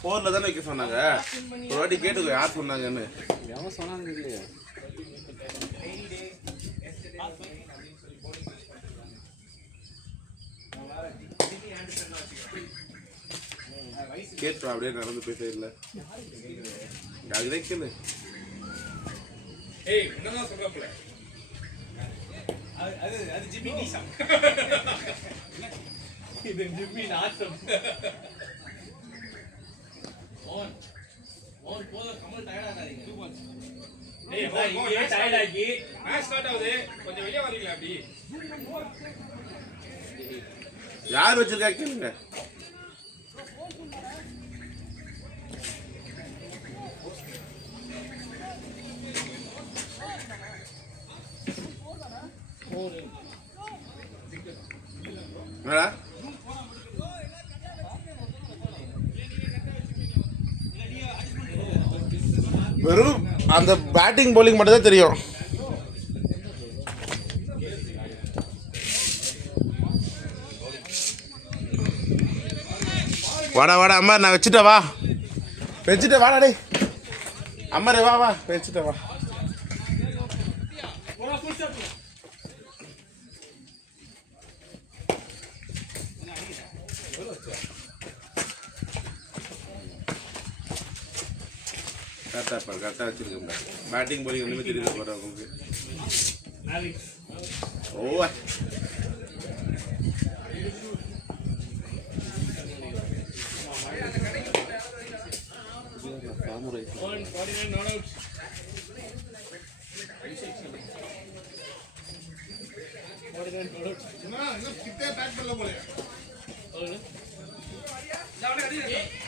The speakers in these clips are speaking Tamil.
ஃபோனில் தானே வைக்க சொன்னாங்க. ஒரு வாட்டி கேட்டுக்கோ யார் சொன்னாங்கன்னு. எவன் சொன்னாங்க இல்லையா? கேட்டு அப்படியே நடந்து போயிட்டே இல்லை. அதுதான் கேளு. ஏய் என்னதான் சொல்றாப்ல? அது ஜிம்மி நீசா. இது ஜிம்மி நாசம். ஓன் போத கமல் டயர்ட் ஆகாதீங்க. 2 பாயிண்ட்ஸ். ஏய் இங்கே டயர்ட் ஆகி மேட்ச் ஸ்டார்ட் ஆகுது. கொஞ்சம் வெளிய வரீங்களா அப்படி? யார் வச்சிருக்கா கேளுங்க. என்னடா வெறும் அந்த பேட்டிங் பவுலிங் மட்டும் தான் தெரியும். வாடா வாடா அம்மா, நான் வச்சுட்டேன் வா. வச்சுட்டேன் வாடா டே அம்மா, வா வா வச்சுட்டேன் வா. கரெக்டாக வச்சுருக்கேன். பேட்டிங் போலிங் ஒன்றுமே தெரியல போகிறேன் உங்களுக்கு. ஓ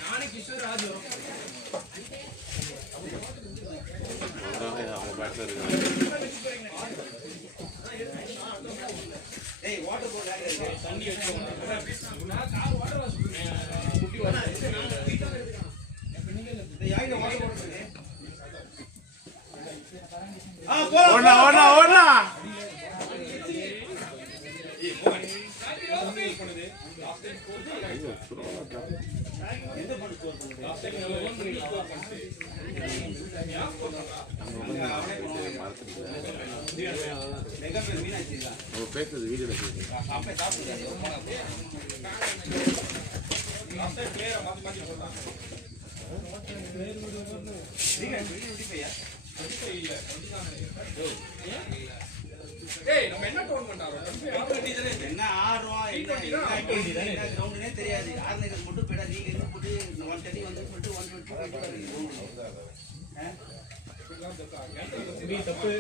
நானே கிஷோர் ராஜு அவங்க பேட்டில் இருக்காங்க. தண்ணி வச்சு ஓடலாம் ஓடலாம் ஓடலாம். பேசுறது வீடியோ நம்ம என்ன டோர்னமெண்ட் ஆடுறோம்? என்ன ஆடுறோம் என்ன தெரியாது. ஆர்னேகர் மட்டும் போய்டா. நீங்க போட்டு 130 வந்து போட்டு 120 தப்பு.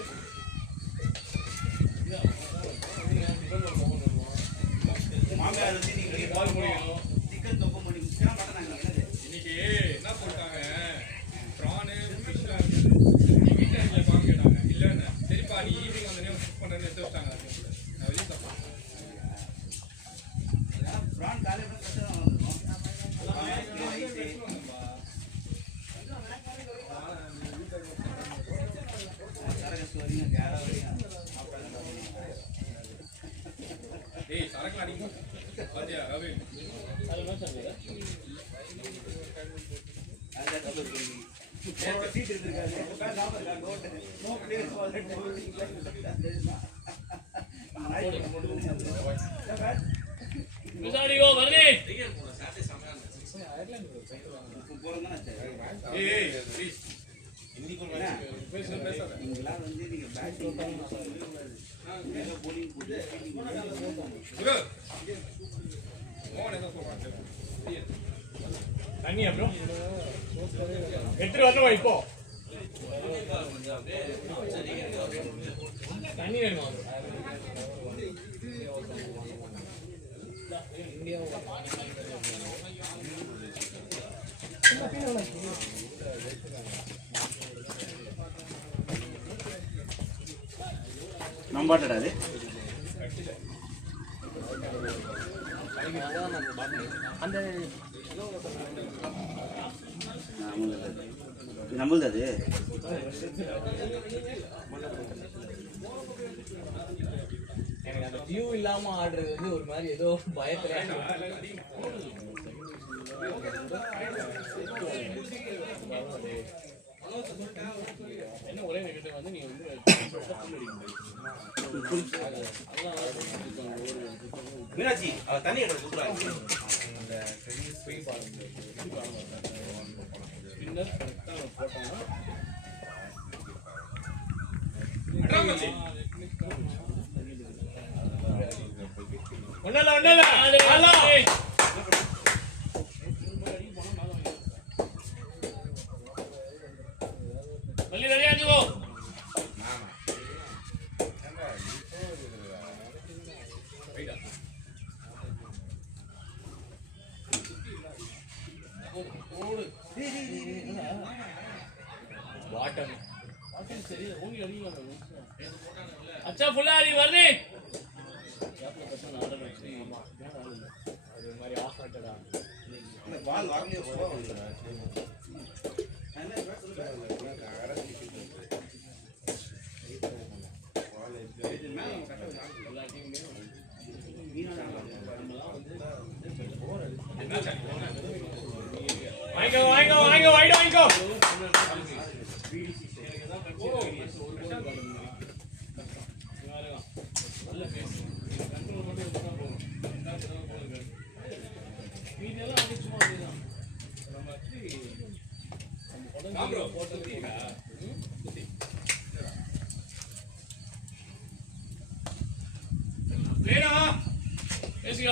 மாமியார் வந்து நீங்க பால் முடியணும். சிக்கன் தொப்பை பண்ணி முக்கியமா பண்ணாங்க. இன்னைக்கு என்ன சொல்லிட்டாங்க? பிரானு ஃபிஷ்லாம் வீட்டில் எங்களை பாங்க கேட்டாங்க. இல்லைன்னு சரிப்பா நீ ஈவினிங் வந்து குக் பண்ணுறேன்னு எடுத்து வச்சிட்டாங்க. நான் வெளியே தப்பா பிரான் காலையில் ஏய் சரக்கு அடிக்க பாத்தியா ரவி அதெல்லாம் சொல்லுங்க. சீட் இருக்காது. சாப்பிடுறா got no place for that. மிசாரிகோ வரதே டிகே போற சாட்டே சமையா போறங்க ஏய் ப்ளீஸ் हिंदी को பேசாத. நீங்களா வந்து நீங்க பேட்டிங் நீங்க bowling போடு. ப்ரோ மோனே தான் சொல்றாங்க. தண்ணி ப்ரோ எத்தனை வரணும் இப்போ? தண்ணி வேணுமா? இந்தியா நம்பாட்டடா அது அந்த நம்மளது அது எனக்கு அந்த வியூ இல்லாம ஆடுறது வந்து ஒரு மாதிரி ஏதோ பயத்துல என்ன ஒரே நெகட்டிவ் வந்து நீங்க வந்து மீனாட்சி தண்ணி எடுத்து கொடுக்குறாங்க. ஸ்பின்னர் கரெக்டா போட்டாங்கன்னா ஒண்ணல ஹலோ வள்ளி ரெடியா இருந்துக்கோ. பாட்டம் சரி ஓங்கி அடிக்கலாம். अच्छा फुला अली वर्दी அது மாதிரி ஆஃப் ஆட்டடா அந்த பால் வாங்கி ஸ்லோ வந்துடா. வாங்கிக்கோ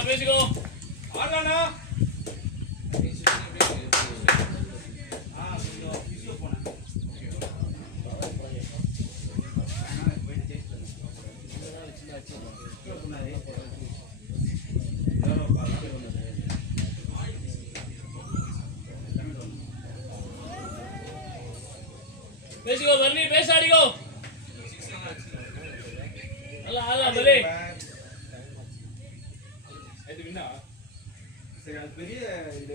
பேசிக்கோ ஆடலாண்ணா. பேசிக்கோ வர்ணி பேசாடிக்கோ. அல்ல பலே இது வின்னா சரி அது பெரிய இது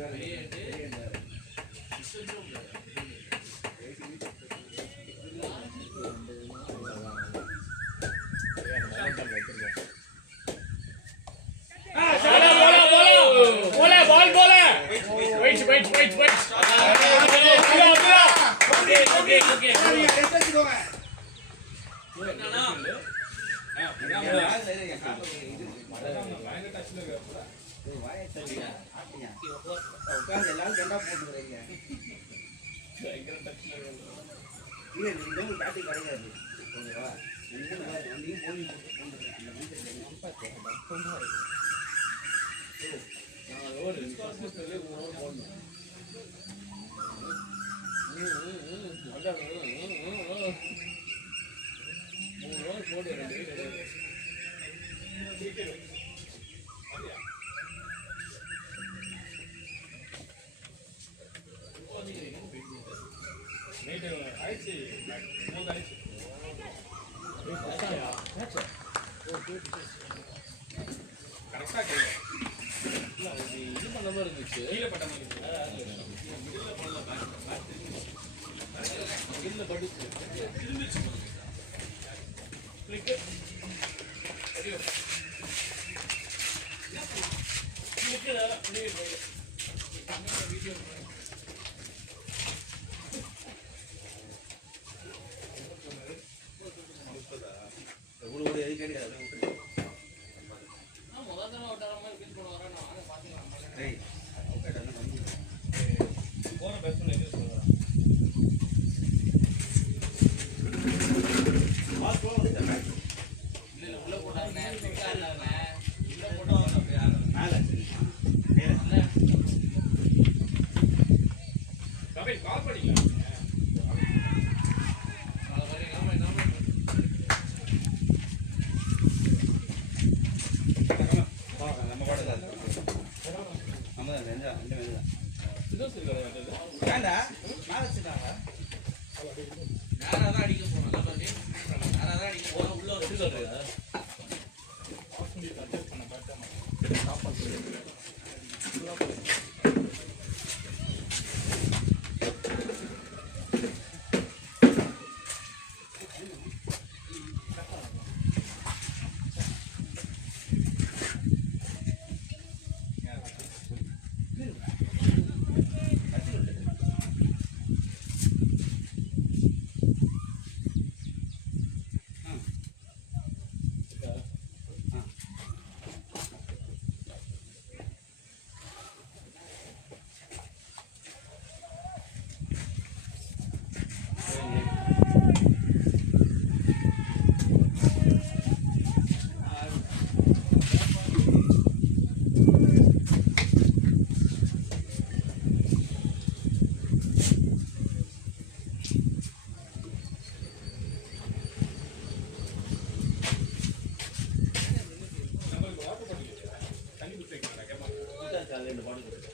2 பாட்டில் இருக்கு.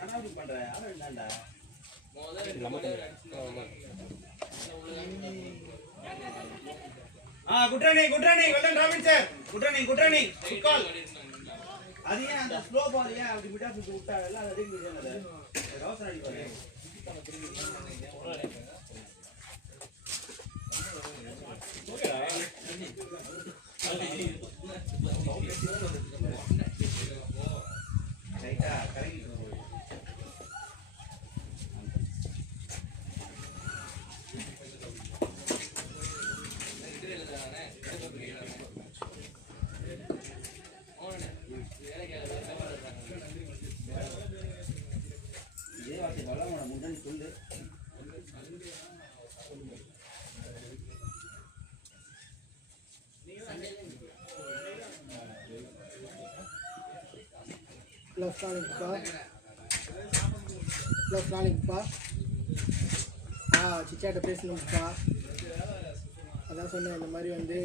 என்ன இப்படி பண்ற? யாரும் என்னடா? Good running well done robin sir. Good running good call. அது ஏன் அந்த ஸ்லோ பால் ஏன் அப்படி விட்டா சுத்தி விட்டா எல்லாம் ரெடி பண்ணிடுறாங்க. அவசரம் அடிப்பாரு. ஓகேடா. ரைட்டா கரெக்ட். இதே வார்த்தை வளமான முன்னாடி சொல்லு. நாளைக்குப்பா சிச்சாட்ட பேசணும்ப்பா. அதான் சொன்னேன் இந்த மாதிரி வந்து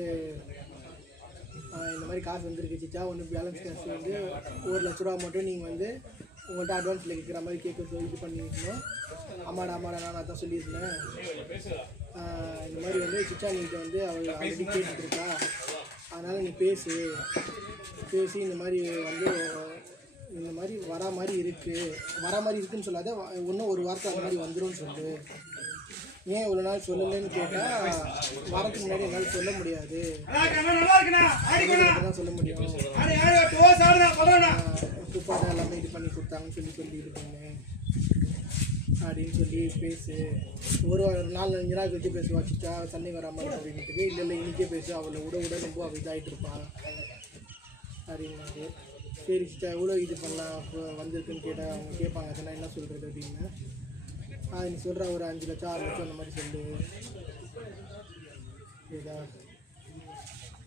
இந்த மாதிரி காசு வந்துருக்கு சிச்சா, ஒன்று பேலன்ஸ் காசு வந்து 1 லட்ச ரூபா மட்டும் நீங்கள் வந்து உங்கள்கிட்ட அட்வான்ஸில் கேட்குற மாதிரி கேட்க இது பண்ணிக்கணும். ஆமாடா நான் அதான் சொல்லியிருந்தேன். இந்த மாதிரி வந்து சிச்சா நீங்கிட்ட வந்து அவள் ஆல்ரெடி கேட்டுருக்கா, அதனால் நீ பேசி இந்த மாதிரி வந்து இந்த மாதிரி வரா மாதிரி இருக்குன்னு சொல்லாத, இன்னும் ஒரு வாரத்தை அந்த மாதிரி வந்துடும் சொல்லு. ஏன் இவ்வளோ நாள் சொல்லலைன்னு கேட்டால் வரதுக்கு முன்னாடி என்னால் சொல்ல முடியாது, தான் சொல்ல முடியும். துப்பாட்டா எல்லாமே இது பண்ணி கொடுத்தாங்கன்னு சொல்லி இது பண்ணேன் அப்படின்னு சொல்லி பேசு. ஒரு 4-5 நாள் வச்சு பேச வச்சுட்டா தண்ணி வராமல் அப்படின்ட்டு. இல்லை இன்றைக்கே பேசு, அவளை விட ரொம்ப அவள் இதாகிட்டு இருப்பான் அப்படின்னாரு. சரி சிஸ்டர் எவ்வளோ இது பண்ணலாம் இப்போ வந்திருக்குன்னு கேட்டால் அவங்க கேட்பாங்க, அதெல்லாம் என்ன சொல்கிறது அப்படின்னு. நீ சொல்கிற ஒரு 5 லட்சம் 6 லட்சம் அந்த மாதிரி சொல்லு இதா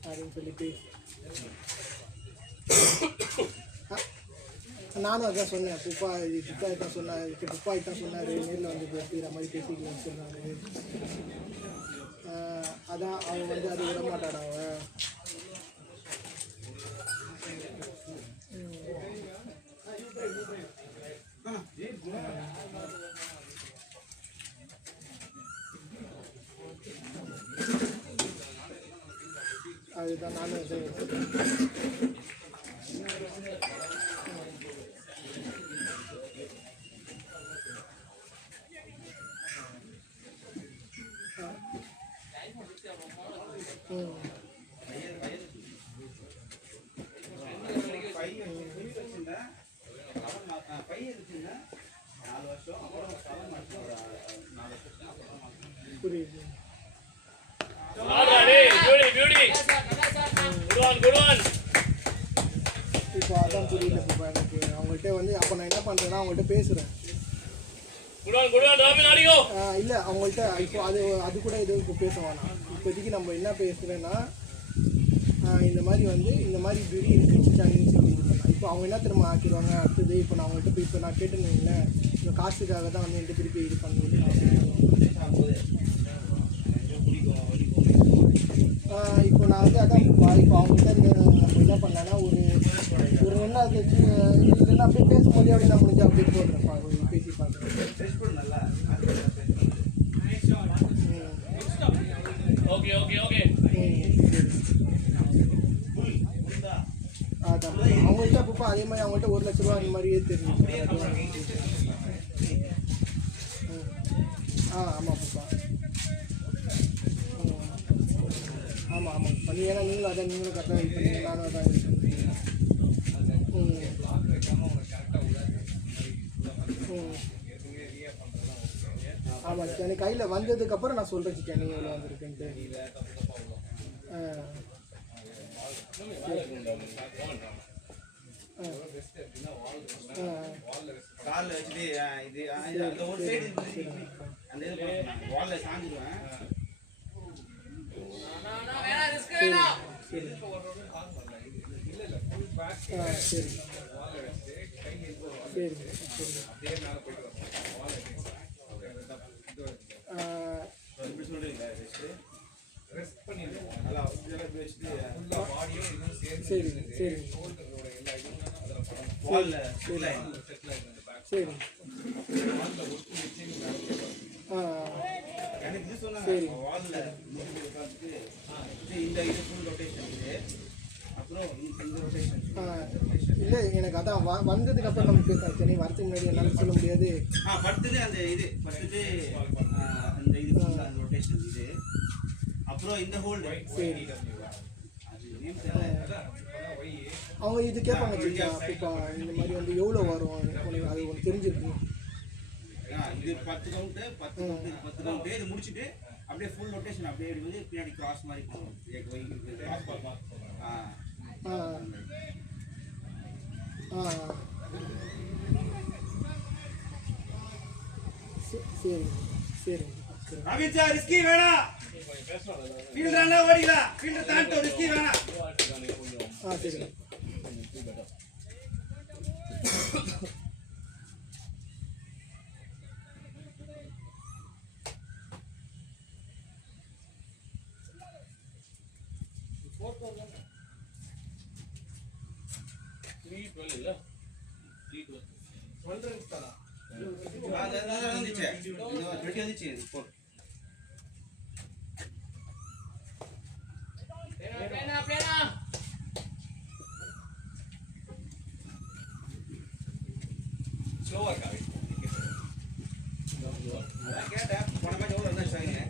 அப்படின்னு சொல்லி பேசு. நானும் அதான் சொன்னேன். புப்பா சித்தா தான் சொன்னார், புப்பா தான் சொன்னார், நேரில் வந்து பேசுகிற மாதிரி பேசிக்கலாம்னு சொன்னார். அதான் அவன் வந்து அது விட மாட்டாடா அவன். அதுதான் நானும் புரியுது. இப்போ அதான் புரியல இப்போ எனக்கு அவங்கள்ட்ட வந்து. அப்போ நான் என்ன பண்ணுறேன்னா அவங்கள்ட்ட பேசுகிறேன். இல்லை அவங்கள்ட்ட இப்போ அது கூட எதுவும் பேச வேணாம். இப்போதைக்கு நம்ம என்ன பேசுகிறேன்னா இந்த மாதிரி வந்து இந்த மாதிரி பிடி இருக்குன்னு சொல்லி இது பண்ணலாம். இப்போ அவங்க என்ன திரும்ப ஆக்கிடுவாங்க அடுத்தது. இப்போ நான் அவங்கள்ட்ட இப்போ நான் கேட்டேன்னு இல்லை, இந்த காசுக்காக தான் வந்து என்கிட்ட திருப்பி இது பண்ணுவேன். இப்போ நான் வந்து அதான் இப்போ அவங்கள்ட்ட நம்ம என்ன பண்ணேன்னா ஒரு 2 நாள் கழிச்சு இல்லைன்னா அப்படியே பேசும்போதே அப்படியே நான் முடிஞ்சு அப்படியே போடுறேன், பேசி பார்க்குறேன். அதான் அவங்கள்ட்ட அப்பப்போ அதே மாதிரி அவங்கள்ட்ட 1 லட்ச ரூபா அந்த மாதிரியே தெரியும். ஆமாம் பாப்பா. ஆமாம் பண்ணி. ஏன்னா நீங்களும் கரெக்டாக இது பண்ணி நானும் அதான் இது பண்ணுறேன். ஆமாம் சிக்கன் கையில் வந்ததுக்கப்புறம் நான் சொல்கிறேன் சிக்கன் நீங்கள் எவ்வளோ வந்திருக்குன்ட்டு. காலில் வச்சுட்டு இது அந்த ஒரு சைடு அந்த இது வாலில் சாஞ்சிடுவேன். சரி எப்படி சொல்கிறீங்களா? நல்லா இதெல்லாம் இப்படி வச்சுட்டு ஃபுல்லா பாடியும் இதுவும் சேர்ந்து சரி சரி ஷோல்டரோட எல்லா இதுவும் அதுல படம் வால்ல செட்டில் ஆயிடும். செட்டில் ஆயிடும் அந்த பேக் சரி வால்ல ஒட்டி வச்சு ஆ எனக்கு இது சொன்னாங்க சரி. வால்ல முடிஞ்சு உட்காந்துட்டு இந்த இது ஃபுல் ரொட்டேஷன் இது அப்புறம் இந்த ரொட்டேஷன் இல்லை எனக்கு அதான் வந்ததுக்கு அப்புறம் நம்ம பேசலாம் சரி வரதுக்கு முன்னாடி என்னால் சொல்ல முடியாது. படுத்துட்டு அந்த இது படுத்துட்டு அந்த இது ஃபுல்லா அந்த ரொட்டேஷன் இது அப்புறம் இந்த ஹோல்டு சரி அது நேம் தெரியல. அவங்க இது கேட்பாங்க சிக்கா இப்போ இந்த மாதிரி வந்து எவ்வளோ வரும் உனக்கு அது உனக்கு தெரிஞ்சிருக்கு. இது 10 கவுண்ட் 10 கவுண்ட் இது முடிச்சிட்டு அப்படியே ஃபுல் ரொட்டேஷன் அப்படியே வந்து பின்னாடி கிராஸ் மாதிரி போகும். கிராஸ் பண்ணலாம். ஆ ஆ சரி சரி ரவின் சார் ரிஸ்கி வேணாம். ஃபீல்ட் ரன்ல ஓடிடலாம். ஃபீல்ட் தாண்டி ரிஸ்கி வேணாம். ஆ சரி வந்துச்சு வந்துச்சு இப்போ ஸ்லோவா இருக்கா அதான் கேட்டேன் போன மாதிரி எவ்வளோ இருந்தா சாங்க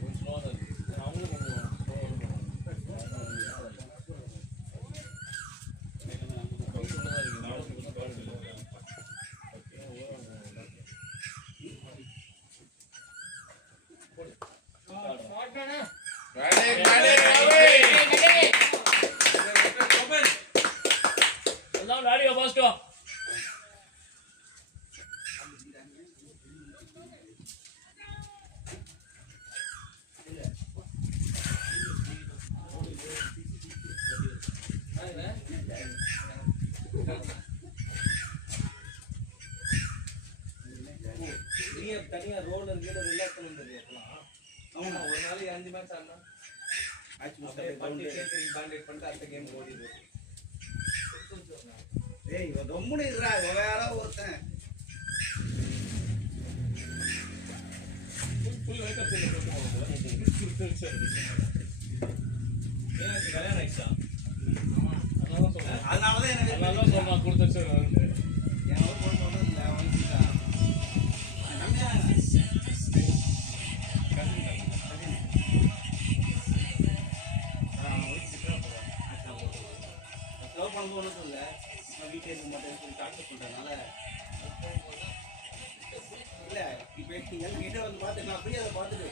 தனியா ரோலர் கீழே ரிலாக்ஸ் பண்ணுறது ஆமா ஒரு நாளைக்கு 5 மேட்ச் ஆனா ஆச்சு பேண்டேட் பண்ணிட்டு அடுத்த கேம் ஓடிடுது. ஏய் இவன் ரொம்பனே இருடா வேற ஒருத்தன் ஃபுல் மேக்கப் செய்ய கல்யாணம் ஆயிடுச்சா? அதனாலதான் எனக்கு அதனால சொல்றான் கொடுத்துச்சு எவ்வளோ போன சொன்னது இல்லை வாங்கிட்டான் லவ் பண்ண போனதும் இல்லை இப்போ வீட்டில் இருக்க மாட்டேன்னு சொல்லி டாக்டர் சொல்கிறதுனால இல்லை இப்போ எல்லாம் கிட்ட வந்து பார்த்து நான் அப்படியே அதை பார்த்துட்டு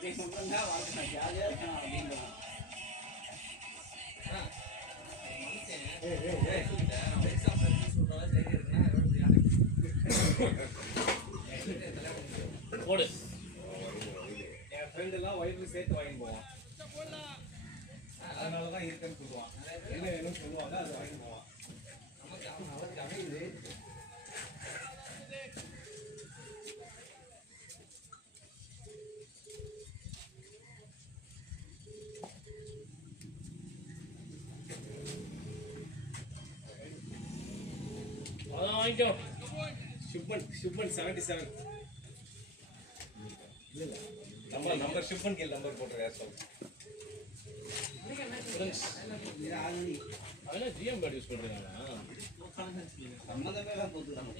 நீ சொன்னா வாழ்க்கை நான் ஜாலியாக இருக்கேன் அப்படின்றான் போடு. என் ஃப்ரெண்ட் எல்லாம் ஒய்ஃபு சேர்த்து வாங்கி போவான். அதனால தான் இருக்குன்னு சொல்லுவான். என்ன வேணும்னு சொல்லுவாங்க அதை வாங்கி போவான். அதான் வாங்கிக்கோ. ஷிப்மன் 77 நம்பர் ஷிப்மன் கீழ் நம்பர் போட்டுருக்காரு சார். அதெல்லாம் ஜிஎம் கார்டு யூஸ் பண்றாங்களா? சம்மந்தமே எல்லாம் போட்டுக்கிறாங்க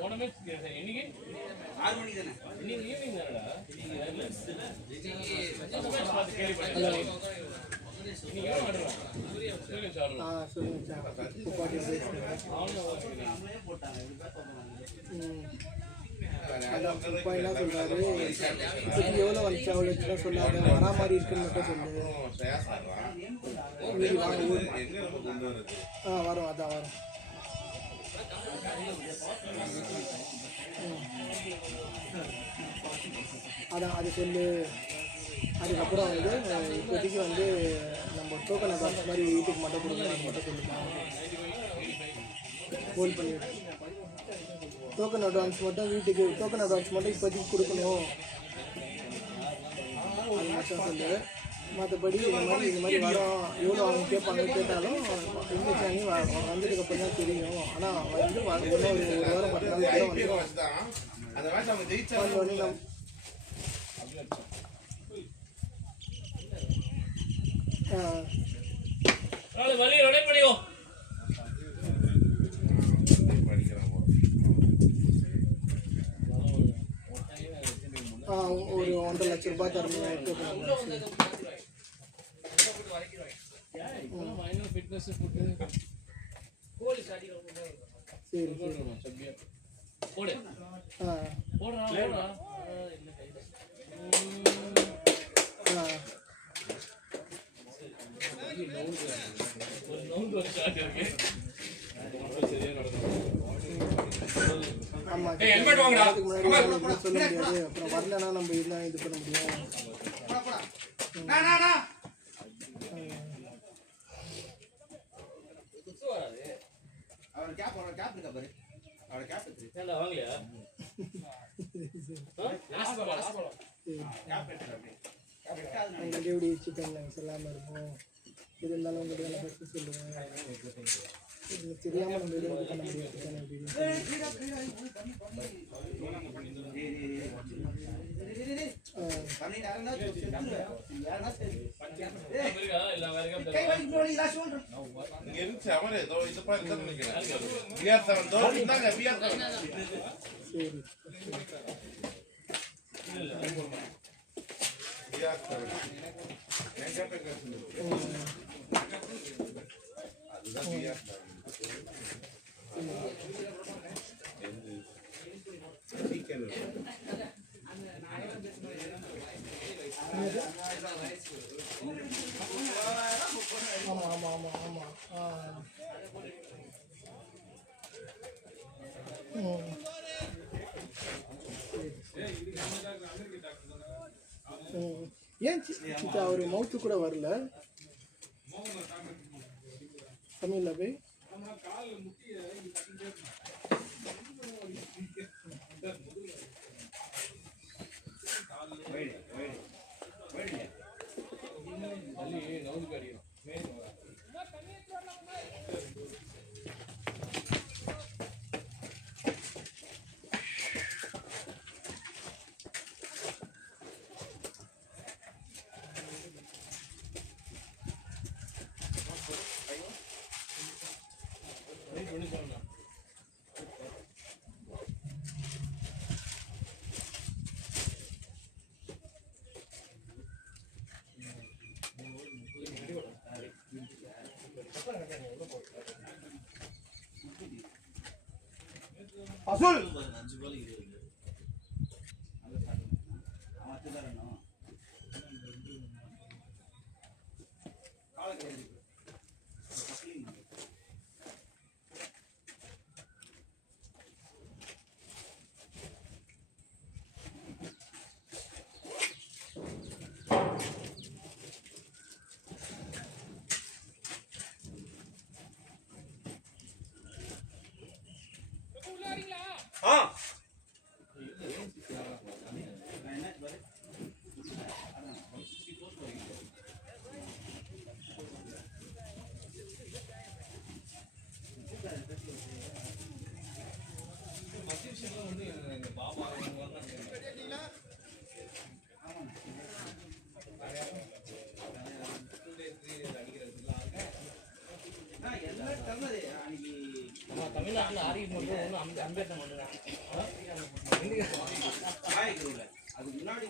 போன மேட்ச் இன்னைக்கு 6 மணி தானே இன்னைக்கு ஈவினிங் தானடா? பார்த்து கேள்விப்பட்டேன். இன்னைக்கு எவ்வளோ ஆடுறான்? சூரியன் ஆடுறான். சொல்லுங்க இப்போ பாட்டி நம்மளே போட்டாங்க இப்படி பேச போனாங்க அதான் இப்போ என்ன சொல்றாரு இப்போதைக்கு எவ்வளோ வந்துச்சு அவ்வளோ வச்சுலாம் சொல்லாத வரா மாதிரி இருக்குன்னு மட்டும் சொல்லு. வரும் அதான் வரும். அதான் அது சொல்லு. அதுக்கப்புறம் வந்து இப்போதைக்கு வந்து நம்ம டோக்கன் அட்வான்ஸ் மாதிரி வீட்டுக்கு மட்டும் கொடுக்கணும் அது மட்டும் சொல்லுங்க. ஹோல்ட் பண்ணிவிடு. டோக்கன் அட்வான்ஸ் மட்டும் வீட்டுக்கு டோக்கன் அட்வான்ஸ் மட்டும் இப்போதைக்கு கொடுக்கணும். அது மட்டும் சொல்லு. மற்றபடி இந்த மாதிரி வரோம், எவ்வளோ அவங்க கேட்டாலும் இங்கிலீஷ் அணி வந்ததுக்கப்புறம் தான் தெரியும். ஆனால் வந்து ஒரு வாரம் 10 நாள் கூட வந்துடும். வந்தோடனே வலி ரொடை படிக்கும். ஒரு 1.5 லட்சம் ரூபாய் தரணும். ஃபிட்னஸ் ஃபுட்டு சரி போடு. போடுறா ஒரு நவுண்ட் ஒரு ஷாட் இருக்கு. சரியா நடக்கும். ஆமாம், ஏய் ஹெல்மெட் வாங்கடா. சொல்ல முடியாது. அப்புறம் வரலன்னா நம்ம என்ன இது பண்ண முடியும். வாங்கலையா? உங்களுக்கு எப்படி சிக்கன் லங்ஸ் எல்லாமே இருக்கும். இது இருந்தாலும் உங்களுக்கு எல்லாம் ஃபஸ்ட்டு சொல்லுவேன். இது தெரியாமல் நம்ம எதுவும் பண்ண முடியாது. சிக்கன் அப்படின்னு ஏன் சிச்சா அவர் மவுத்து கூட வரல தமிழ்ல போய்? அசுல் தமிழ்நாட்டில் ஆரியம் மட்டும் ஒன்று அம்பேத்கர் மட்டும் அதுக்கு முன்னாடி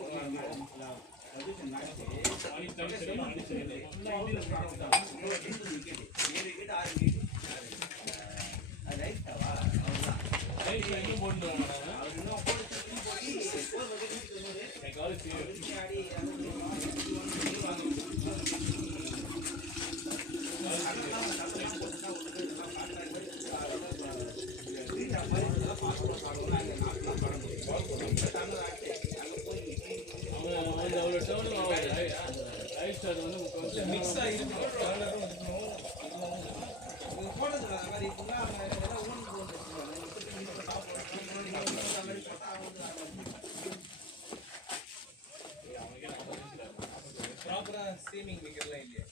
மிக்ஸ் ஆகிருக்கு. ஸ்ட்ரீமிங் விக்கெட்லாம் இல்லையா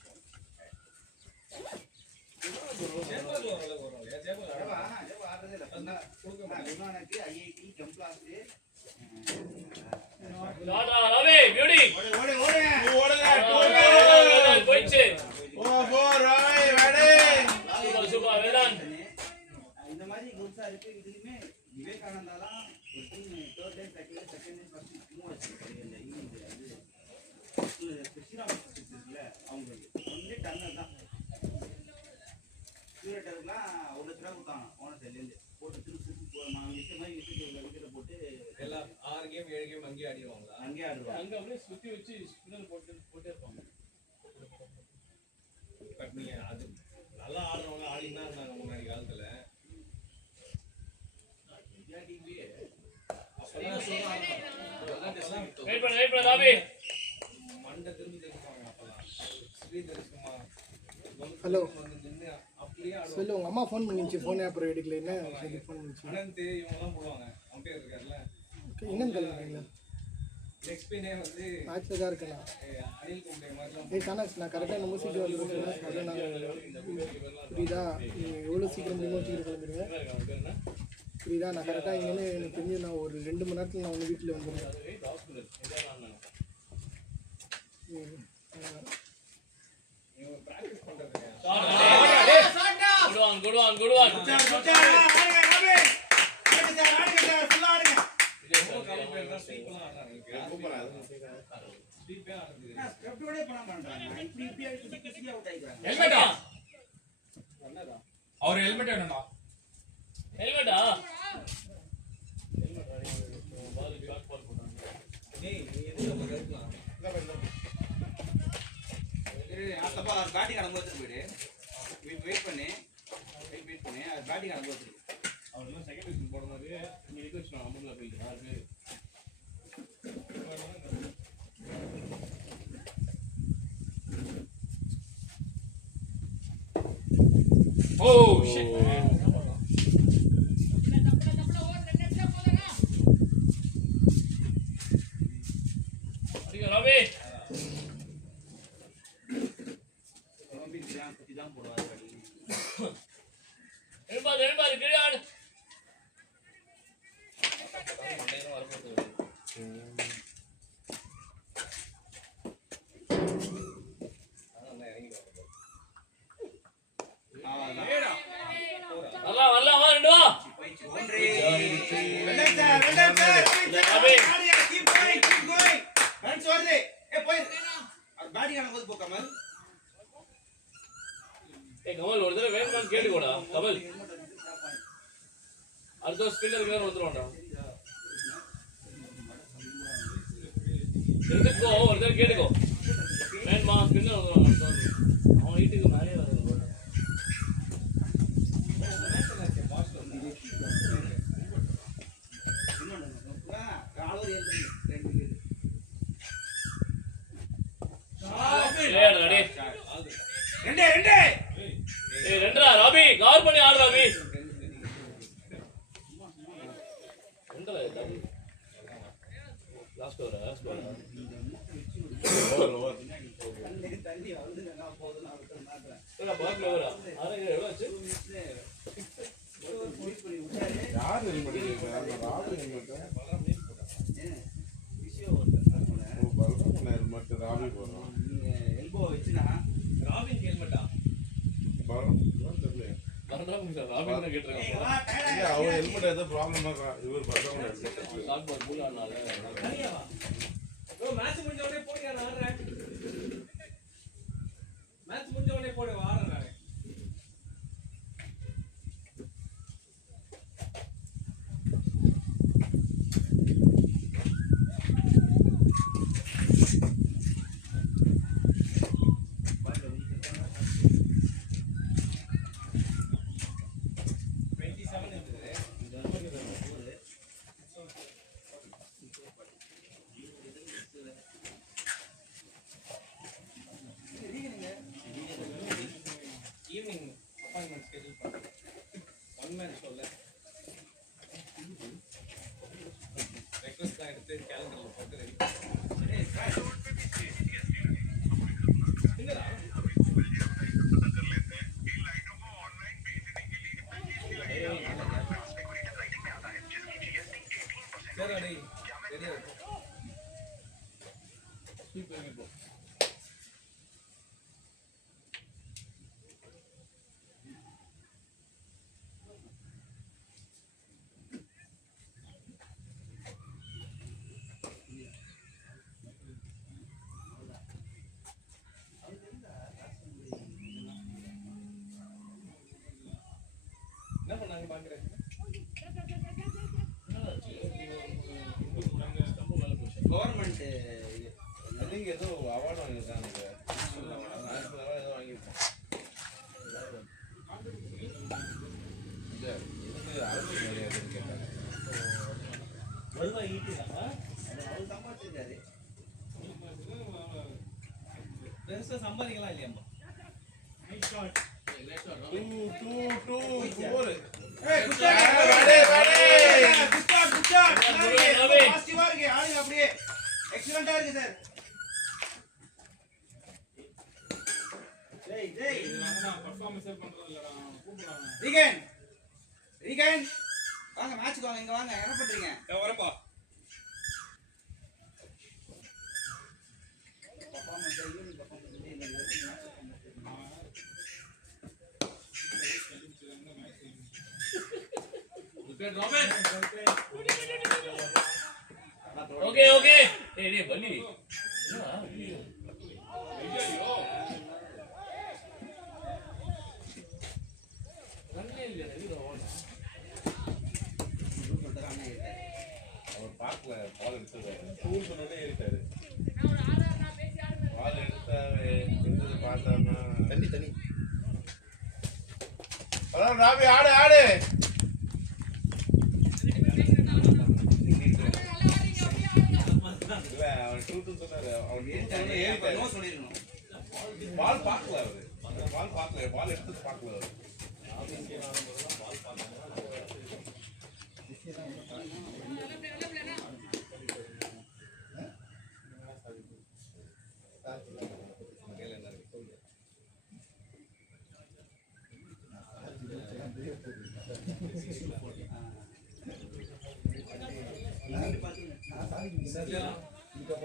ஜெயபால் ஓரளவுக்கு வரும் இல்லையா ஜெயபால் ஜெபா ஆடுறதே இல்லை குருநானக்கு IIT கம்ப்ளாஸ்ட் ராடா ரவி பியூட்டி ஓடு ஓடு ஓடு ஓடுங்க போயிடுச்சு ஓ போ ராய் வாடே சூப்பர் சூப்பர் வேலான் இந்த மாதிரி குரூப்ஸா இருக்கு இதுலயுமே விவேகானந்தாலாம் third time second time first move வச்சிருக்காரு இந்த ஈவினிங்ல இது ஸ்ரீராம் இருக்குல்ல அவங்க ஒன்லி டன்னர் தான் கியூரேட்டர்லாம் ஒரு லட்ச ரூபா கொடுத்தாங்க ஓன சைட்லேருந்து போட்டு திருப்பி போகிறோம் விற்க மாதிரி விக்கெட்டை போட்டு எல்லாம் 6 கேம் 7 கேம் அங்கேயே ஆடிடுவாங்களா அங்கேயே ஆடுவாங்க அங்க அப்படியே சுத்தி வச்சு ஸ்பின்னர் போட்டே இருப்பாங்க பட் நீங்க அது நல்லா ஆடுறவங்க ஆடினா இருந்தாங்க முன்னாடி காலத்துல இந்தியா டீம்லயே அப்பதான் சொல்றாங்க வெயிட் பண்ணு ராவி மண்டை திரும்பி தெரிஞ்சுப்பாங்க அப்பதான் ஸ்ரீதரிசுமா ஹலோ வந்து நின்று அப்படியே ஆடுவாங்க சொல்லு உங்கள் அம்மா ஃபோன் பண்ணிச்சு ஃபோனே அப்புறம் எடுக்கல என்ன ஃபோன் பண்ணிச்சு அனந்த் இவங்கெல்லாம் போடுவாங்க அம்பையர் இருக்காருல்ல என்னன்னு கிளம்புறீங்களா எக்ஸ்பினே வந்து மேட்ச்சில் தான் இருக்கேண்ணா அனில் கும்பே மாதிரிலாம் ஏய் தானே நான் கரெக்டாக நம்ம சீக்கிரம் வந்து புரியுதா நீங்கள் எவ்வளோ சீக்கிரம் முடியுமோ சீக்கிரம் கிளம்பிடுங்க புரியுதா நான் கரெக்டாக இங்கேருந்து எனக்கு தெரிஞ்சு நான் ஒரு 2 மணி நேரத்தில் நான் வந்து வீட்டில் வந்துடுவேன் இவங்க பிராக்டிஸ் பண்றதுக்கு குட் ஒன் காலிபேர் தான் ஸ்லீப்லாம் ஆடுறாங்க சூப்பரா ஸ்லீப்பே ஆடுறது ஸ்கிரிப்டோடே பண்ண பண்றாங்க இப்படி குட்டி அவுட் ஆயிடுறாங்க ஹெல்மெட்டா அவர் ஹெல்மெட் வேணும்டா ஹெல்மெட்டா டேய் நீ எதுல போறலாம் அப்பா பேட்டிங் அனுபவம் எடுத்துட்டு போயிடு வெயிட் பண்ணு அது பேட்டிங் அனுபவம் எடுத்துட்டு அவர்லாம் செகண்ட் டிவிஷன் போடும்போது நீ ரிக்வெஸ்ட் நான் அமௌண்ட்ல போயிட்டு 6 பேர் ஓ ஷிட் ரவி குட்டி தான் போடுவாங்க எழுபாது கிளியாடு வரலாம் வா ரெண்டு வா கமல் ஒரு தடவை வேணுமான்னு கேட்டுக்கோடா கமல் அடுத்த ஸ்பின்னர் வேற வந்துருவான்டா எடுத்துக்கோ ஒரு தடவை கேட்டுக்கோ வேணுமா ஸ்பின்னர் வந்துருவான் அவன் வீட்டுக்கு மேலே வர ரெண்டா ராபி கவர் பண்ணி ஆடு ராபி லாஸ்ட் ஓவர் பால் ஓவரா எவ்வளோ ஆச்சு யார் ஹெல்மெட் ராபி ஹெல்மெட் ஹெல்மெட் ராபி போடுறோம் எல்போ வச்சுனா ராபின் ஹெல்மெட்டா தெரியல ராபி கேட்டிருக்காங்க அவர் ஹெல்மெட் ஏதோ ப்ராப்ளமா இவர் பசங்க ஷார்ட் பால் பூல் ஆனால தனியாவா ப்ரோ மேட்ச் முடிஞ்ச உடனே போடியா நான் ஆடுறேன் மேட்ச் முடிஞ்ச உடனே போடு ஆடுறேன் நான் என்ன பண்ணாங்க பாக்குறேன் கவர்மெண்ட் அதுக்கு ஏதோ அவார்டு வாங்கியிருக்காங்க நேஷனல் அவார்டு ஏதோ வாங்கியிருக்கோம் இது அரசு மரியாதைன்னு கேட்டாங்க வருவாய் ஈட்டிதாங்க அவர் சம்பாதிச்சிருக்காரு. பெருசா சம்பாதிக்கலாம் இல்லையாம்மா பாசிட்டிவா இருக்கு ஆளுங்க அப்படியே எக்ஸலென்ட்டா இருக்கு சார். டேய் டேய் நான் பெர்ஃபார்மன்ஸே பண்றது இல்லடா கூப்பிடுறாங்க ரீகன் ரீகன் வாங்க மேட்ச்க்கு வாங்க, இங்க வாங்க. என்ன பண்றீங்க? வரப்பா பர்ஃபார்மன்ஸ் ஈவினிங் பர்ஃபார்மன்ஸ் டே இந்த மேட்ச் ஓகே ஓகே ஏய் டேய் பல்லி என்னடா ஐயோ ரன்னே இல்ல இது ஓடா சொல்றானே இருக்காரு. அவர் பார்க்கல பால் எடுத்தது ஸ்கூல் சொன்னதே ஏறிட்டாரு பால் எடுத்தது பார்த்தாருன்னா தண்ணி தண்ணி ஹலோ ராபி ஆடு ஆடு இல்ல அவன் ட்ரூத் சொன்னாரு அவன் ஏறிட்டாரு நோ சொல்லிருக்கணும். பால் பார்க்கல அவரு பால் பார்க்கல பால் எடுத்தது பார்க்கல அவரு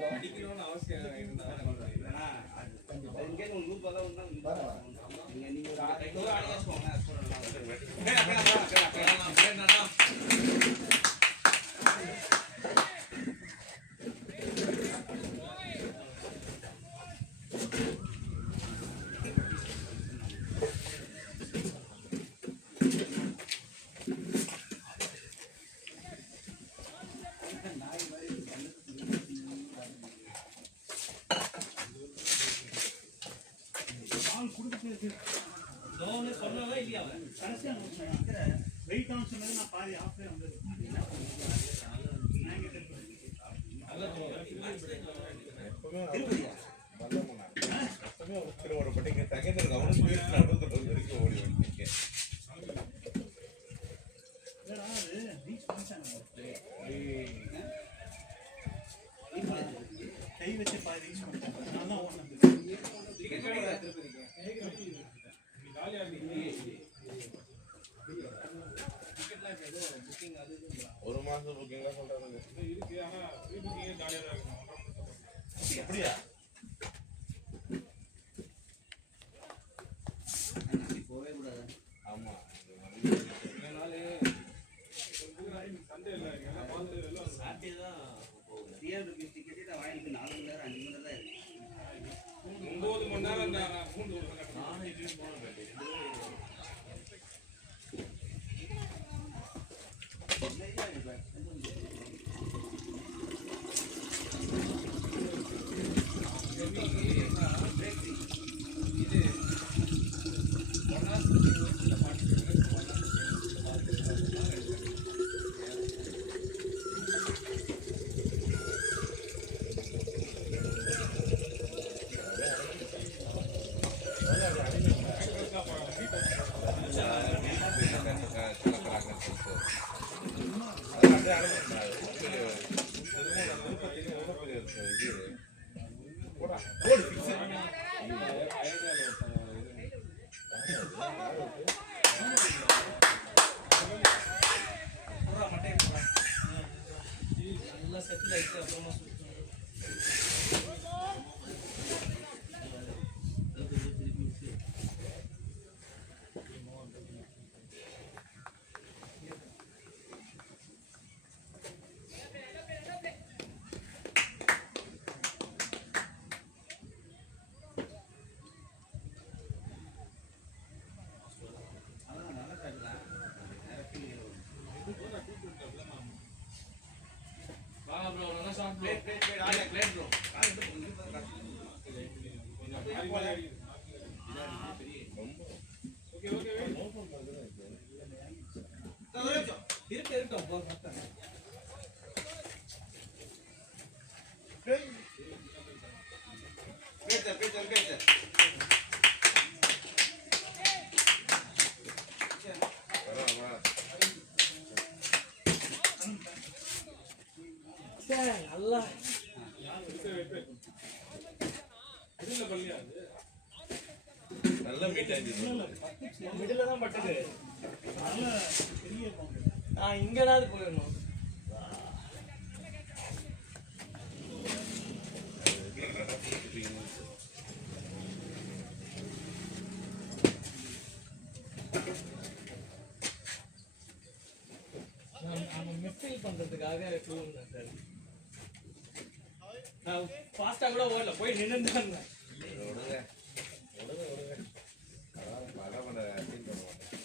அடிக்கணும்னு அவசியம் இருந்தா ஏன்னா இங்கே உங்களுக்கு குரூப் எல்லாம் உண்டா நீங்க ஒரு ஆளு ஆடியா போங்க ஜோனே சொன்னவே இல்லையா அவன் கடைசியா வெயிட் ஆன் சொன்னது நான் பாதி ஆஃப்ல வந்தது எப்பவுமே ஒரு பட்டிங்க தகவல் கவனம் வரைக்கும் ஓடி வந்துருக்கேன் அது ரீச் பண்ணிட்டாங்க கை வச்சு பாதி ரீச் பண்ணிட்டாங்க. நான் தான் ஓடுனது. ஒரு மாசம் புக்கிங்லாம் சொல்றாங்க இருக்கு ஆனா ஃப்ரீ புக்கிங்கே ஜாலியா தான் இருக்கும் எப்படியா போவே கூடாது. ஆமா சண்டே இல்லை எல்லாம் பார்த்து எல்லாம் சாட்டே தான் 300 டிக்கெட் தான் வாங்கிட்டு 4 மணி நேரம் 5 மணி நேரம் தான் இருக்கு. 9 மணி நேரம் இந்த மூணு ஒரு மணி நேரம் நானே இப்படி போனேன் நல்லா நல்ல மீட் ஆயிடுச்சு. மிடில் தான் பட்டது. நல்ல பெரிய பங்கு. நான் இங்கனாவது போயிடணும். அவன் மிஸ்டேக் பண்றதுக்காக சார் நான் ஃபாஸ்டா கூட ஓடல, போய் நின்று தான் விடுங்க விடுங்க விடுங்க. அதான் பரவாயில்ல ஃபீல் பண்ண மாட்டேன்.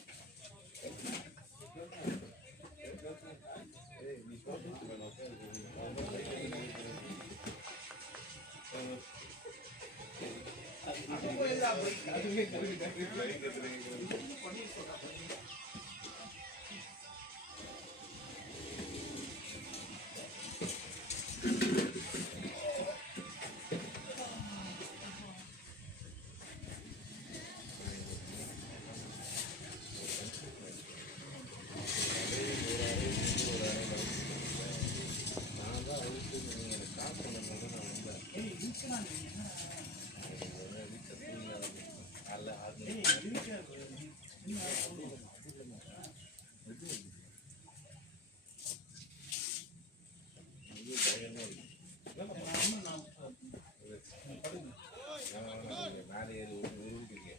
மேலே ஏறி உருவிக்கிறீங்க.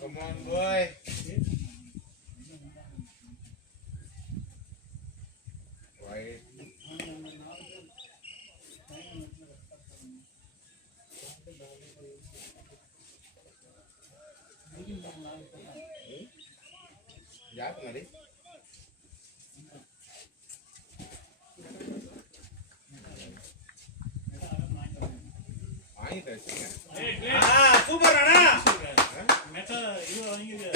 Come on, boy. Quiet. யார் நடி? வாங்கிட்டு வச்சுக்கேன். சூப்பர் அண்ணா. மெட்டா இது வாங்கிங்க.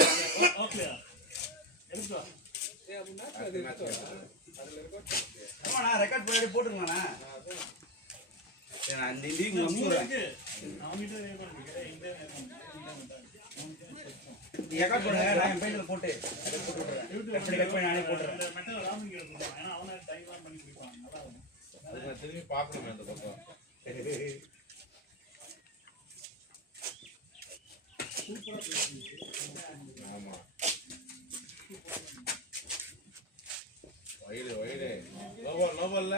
ஓகேயா? எடுத்து வா. ஆமாண்ணா ரெக்கார்ட் பண்ணி போட்டுருங்கண்ணா. சரி நான் இந்த லீவ் முடிச்சுறேன். அவங்கிட்ட ரெக்கார்ட் பண்ணிக்கிறேன். இந்த ரெக்கார்ட் பண்ணுங்க, நான் என் பேஜ்ல போட்டு அதை போட்டு விடுறேன். கட் பண்ணி நானே போட்டுறேன். இந்த மெட்டா ராமிங்க எடுத்துறோம். ஏன்னா அவனே டைம்லாம் பண்ணி கொடுப்பான். நல்லா இருக்கும். அது நான் திரும்பி பார்க்கணுமே அந்த பக்கம். ஆமா வயிறு வயிறு லோபல்ல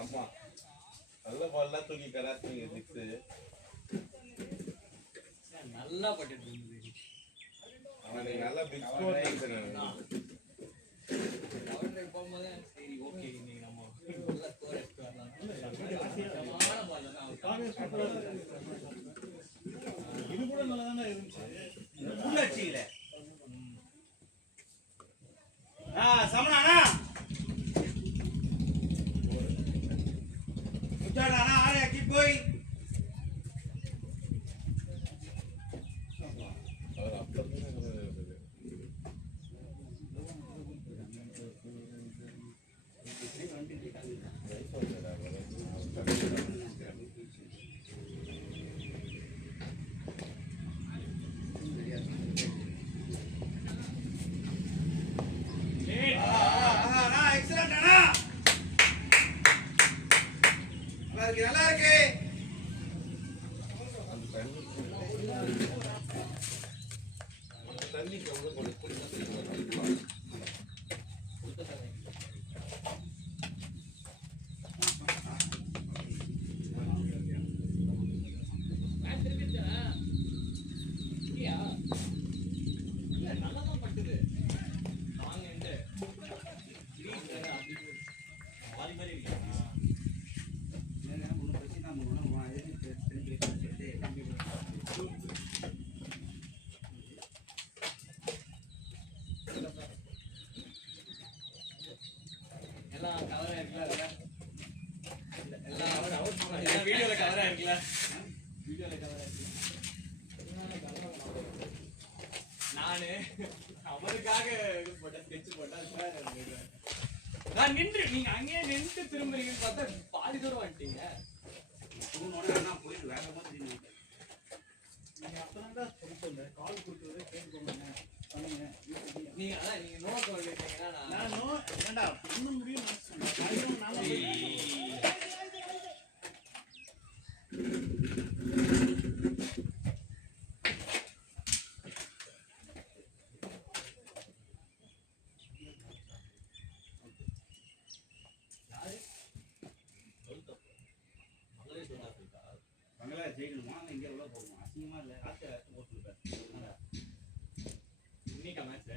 ஆமா நல்ல பால்லாம் தூக்கி கராத்துங்க சிக்ஸு நல்லா பட்டுட்டு இருந்தது. அவன் நீங்க நல்லா பிக் ஸ்கோர் பேசுறேன். அவன் போகும்போது சரி ஓகே இன்னைக்கு நம்ம நல்லா ஸ்கோர் எடுத்து வரலாம். சமமான பால் தான் அவர் காவே சூப்பரா இருக்கு. இது கூட நல்லா தானே இருந்துச்சு. உள்ளச்சில சமணாண்ணா முச்சாடாண்ணா ஆளே கீப் போய் அவர் அப்பதான் எக்ஸலண்ட் அண்ணா. நல்லா இருக்கு. அந்த தண்ணிக்கு வந்து கொஞ்சம் குடிக்கலாம். நல்லா தான் பட்டுது. வாங்க இந்த வாலி மாதிரி இருக்கு. வீடியோல கவரா இருக்குல்ல நானு அவருக்காக இது போட்ட ஸ்கெட்ச் போட்டா நான் நின்று நீங்க அங்கேயே நின்று திரும்புறீங்கன்னு பார்த்தா பாதி தூரம் வந்துட்டீங்க. தூங்கணும்னா அண்ணா போயிட்டு வேகமா திரும்பி நீங்க அப்பதான் சொல்லுங்க கால் கொடுத்தது கேட்டுக்கோங்க பண்ணுங்க. நீங்க அதான் நீங்க நோக்க வேண்டியிருக்கீங்கன்னா நான் ஏண்டா பண்ண முடியும் நான் பங்களா ஜெயிக்கணுமா இங்கே உள்ள போகணுமா அசிங்கமா இல்லை ஆசை ஓட்டுருப்பேன் இன்னைக்கு மேட்ச்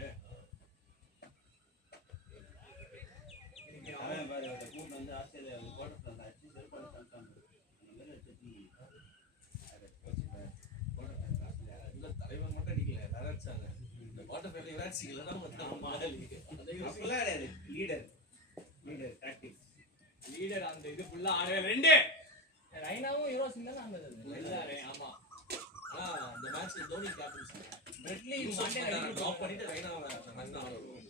அவன் பாரு கூட்டு வந்து ஆஸ்திரேலியா குவார்டர் ஃபைனல் ஆச்சு செருப்பாடு பண்ணிட்டாங்க அந்த மாதிரி இல்ல தலைவர் மட்டும் அடிக்கல எல்லாரும் அடிச்சாங்க. இந்த குவார்டர் ஃபைனல் விராட் சிக்கலனா அப்படிலாம் கிடையாது லீடர் டாக்டிக்ஸ் லீடர் அந்த இது ஃபுல்லா ஆடவே ரெண்டு ரைனாவும் யுவராஜ் சிங் தான் ஆடுது எல்லாரே ஆமா. ஆனா இந்த மேட்ச்ல Dhoni captaincy Bradley Monday drop பண்ணிட்டு ரைனாவை ரன் ஆகும்.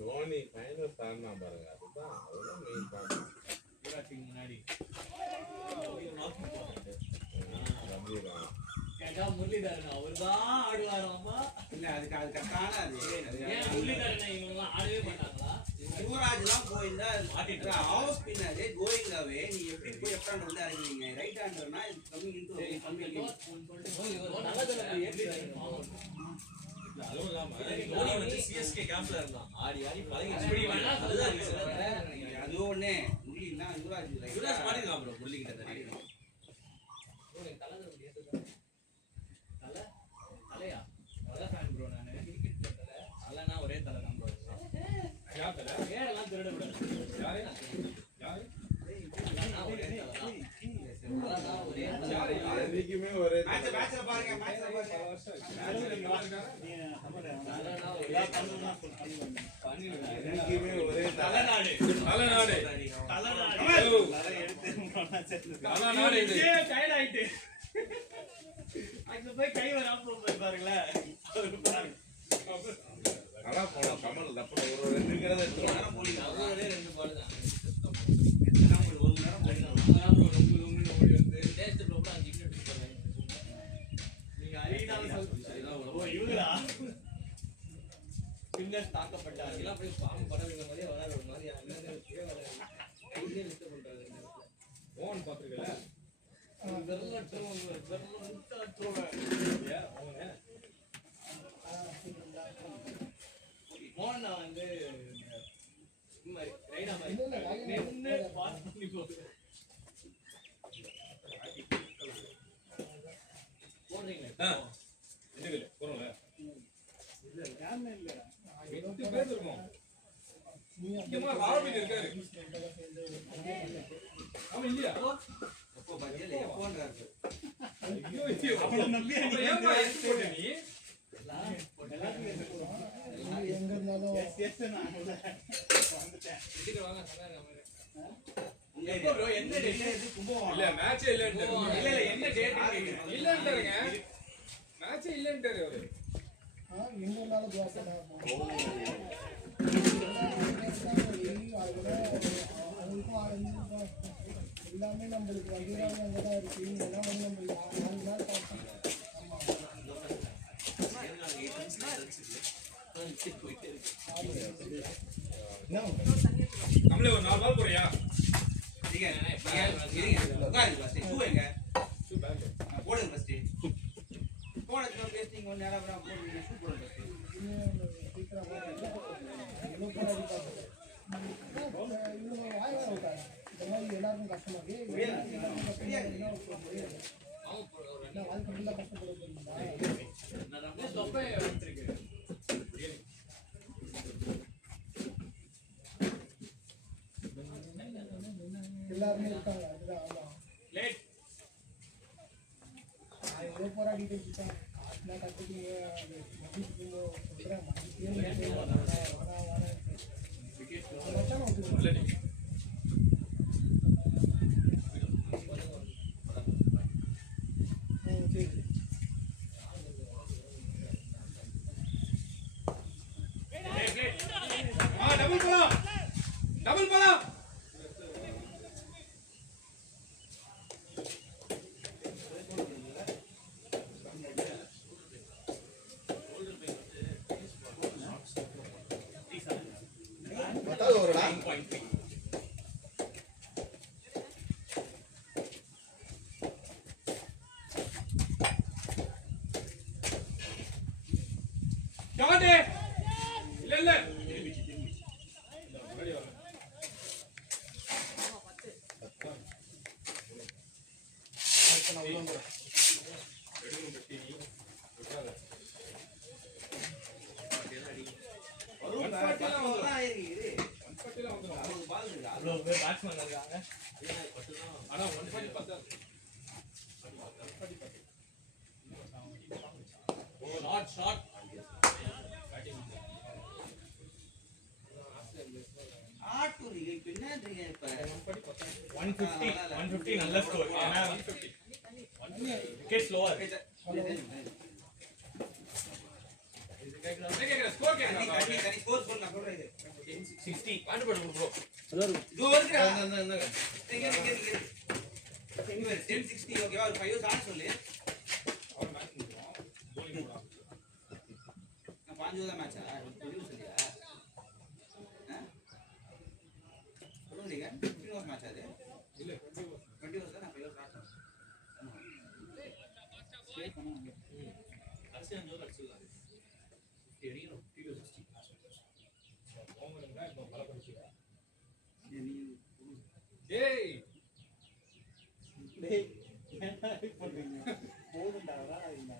தோனி ஃபைனல் தானா பாருங்க, அதுதான் அதெல்லாம் மெயின் பாயிண்ட். முன்னாடி ரஞ்சிதான் முரளிதரன் அவர்தான் ஆடுவாராமா. இல்ல அதுக்கு அது கரெக்டான அது ஏன் முரளிதரன் இவங்கெல்லாம் ஆடவே மாட்டாங்களா? யுவராஜ்லாம் போயிருந்தா மாட்டிட்டு ஆஃப் ஸ்பின்னரே கோயிங்காவே நீ எப்படி போய் லெஃப்ட் ஹேண்டர் வந்து இறங்குவீங்க ரைட் ஹேண்டர்னா இது கம்மிங் இன்டு அதுவும் இல்லாம தோனி வந்து சிஎஸ்கே கேம்ப்ல இருந்தான். ஆடி பழகி இப்படி வேணா அதுதான் அது ஒண்ணு முரளினா யுவராஜ் யுவராஜ் மாட்டிருக்கான் ப்ரோ. முரளி கிட்ட தெரியும். தலையா தலை ஃபேன் ப்ரோ. நான் கிரிக்கெட் தலைனா ஒரே தலை தான் ப்ரோ. யார் தல பேரெல்லாம் திருட விடாது. யாரு என்னைக்குமே ஒரே மேட்ச்ல பாருங்க மேட்ச்ல பாருங்க என்னைக்குமே ஒரே தலைநாடு தலைநாடு தலைநாடு டயர்ட் ஆயிட்டு அங்க போய் கை வராம போய் பாருங்களேன். அதான் போனோம் கமல் தப்பு ஒரு 2 கிரத எடுத்துருவாங்க. அவரே 2 பால் தான். ஒரு மணி நேரம் போயிடலாம் ஓடி வந்து டேஸ்ட் ப்ரோப்ல 5 விக்கெட் எடுத்துறாங்க. நீங்க அரினாவை ஓ இவங்களா ஸ்பின்னர்ஸ் தாக்கப்பட்டாங்க. இதெல்லாம் அப்படியே பாம்பு படம் வைக்கிற மாதிரியே வராது. ஒரு மாதிரி அப்படியே லிஸ்ட் பண்றாரு. ஓன் பாத்துக்கல மோகன் வந்து ரைனா மாதிரி நின்று பாஸ் பண்ணி போகுது. போடுறீங்களா எதுக்குல போறோம்ல இல்ல யாருமே இல்ல 8 பேர் இருக்கோம். முக்கியமா ராபின் இருக்காரு. அவன் இல்லையா? எப்போ பாத்தியா எப்போன்றாரு ஐயோ ஐயோ அவள நம்பி ஏன் எடுத்து போட்ட நீ? எங்க இருந்தாலும் இதுக்கு வாங்க சமையல் உங்க எப்போ ப்ரோ என்ன டேட் கும்பகோணம் இல்ல மேட்சே இல்லன்னு இல்ல இல்ல என்ன டேட் இல்லன்றாருங்க. மேட்சே இல்லன்றாரு அவரு. எங்க இருந்தாலும் ஜாஸ்தியா எல்லாமே நம்மளுக்கு வகையான அங்கதான் இருக்கு. இதெல்லாம் வந்து நம்மளுக்கு 4 நாள் பார்க்கணும். நம்மளே ஒரு 4 பால் போறியா? உட்காரு ஃபர்ஸ்ட் ஷூ எங்க ஷூ பேக். போடுங்க ஃபர்ஸ்ட் போனதுக்கு பேசிங்க ஒன்னு நேரா போடுங்க ஷூ போடுங்க இவங்க வாய் வேற விட்டாங்க. இந்த மாதிரி எல்லாருக்கும் கஷ்டமா இருக்கு. வாழ்க்கை ஃபுல்லாக கஷ்டப்பட போறீங்களா? எல்லாருமே இருக்காங்க. அதுதான் ஆமா. லேட் ப்ராப்பராக டீட்டெயில்ஸ் தான் என்ன கற்றுக்கிங்க டபுள் போலாம் ஜாண்டே இல்ல அவ்வளவு பேர் பேட்ஸ்மேன் இருக்காங்க. ஆனா 140 பத்தாது. ஷாட் ஆட்டூரிங்க இப்ப என்னன்றீங்க இப்ப 150 நல்ல ஸ்கோர். ஏன்னா 150 விக்கெட் ஸ்லோவா இருக்கு. ஸ்கோர் கேக்குறா தனி ஸ்கோர் சொல்ல நான் சொல்றேன் 60 பாயிண்ட் போடு ப்ரோ. இது வருதுடா இங்க 1060 ஓகேவா ஒரு 5 இயர்ஸ் ஆன சொல்லு நான் 5 தான் மேட்சா தெரியும் சொல்லியா சொல்லுங்க 15 இயர்ஸ் மேட்ச் அது இல்ல 20 இயர்ஸ் தான் நான் 5 இயர்ஸ் ஆட்டேன் ஸ்டே பண்ணுங்க அரசியல் ஜோர் அடிச்சுறாரு. தெரியணும் டிவி 60 அவங்களா இப்ப பல படிச்சுடா. ஏய் டேய் என்ன பண்றீங்க போடுண்டாடா இல்ல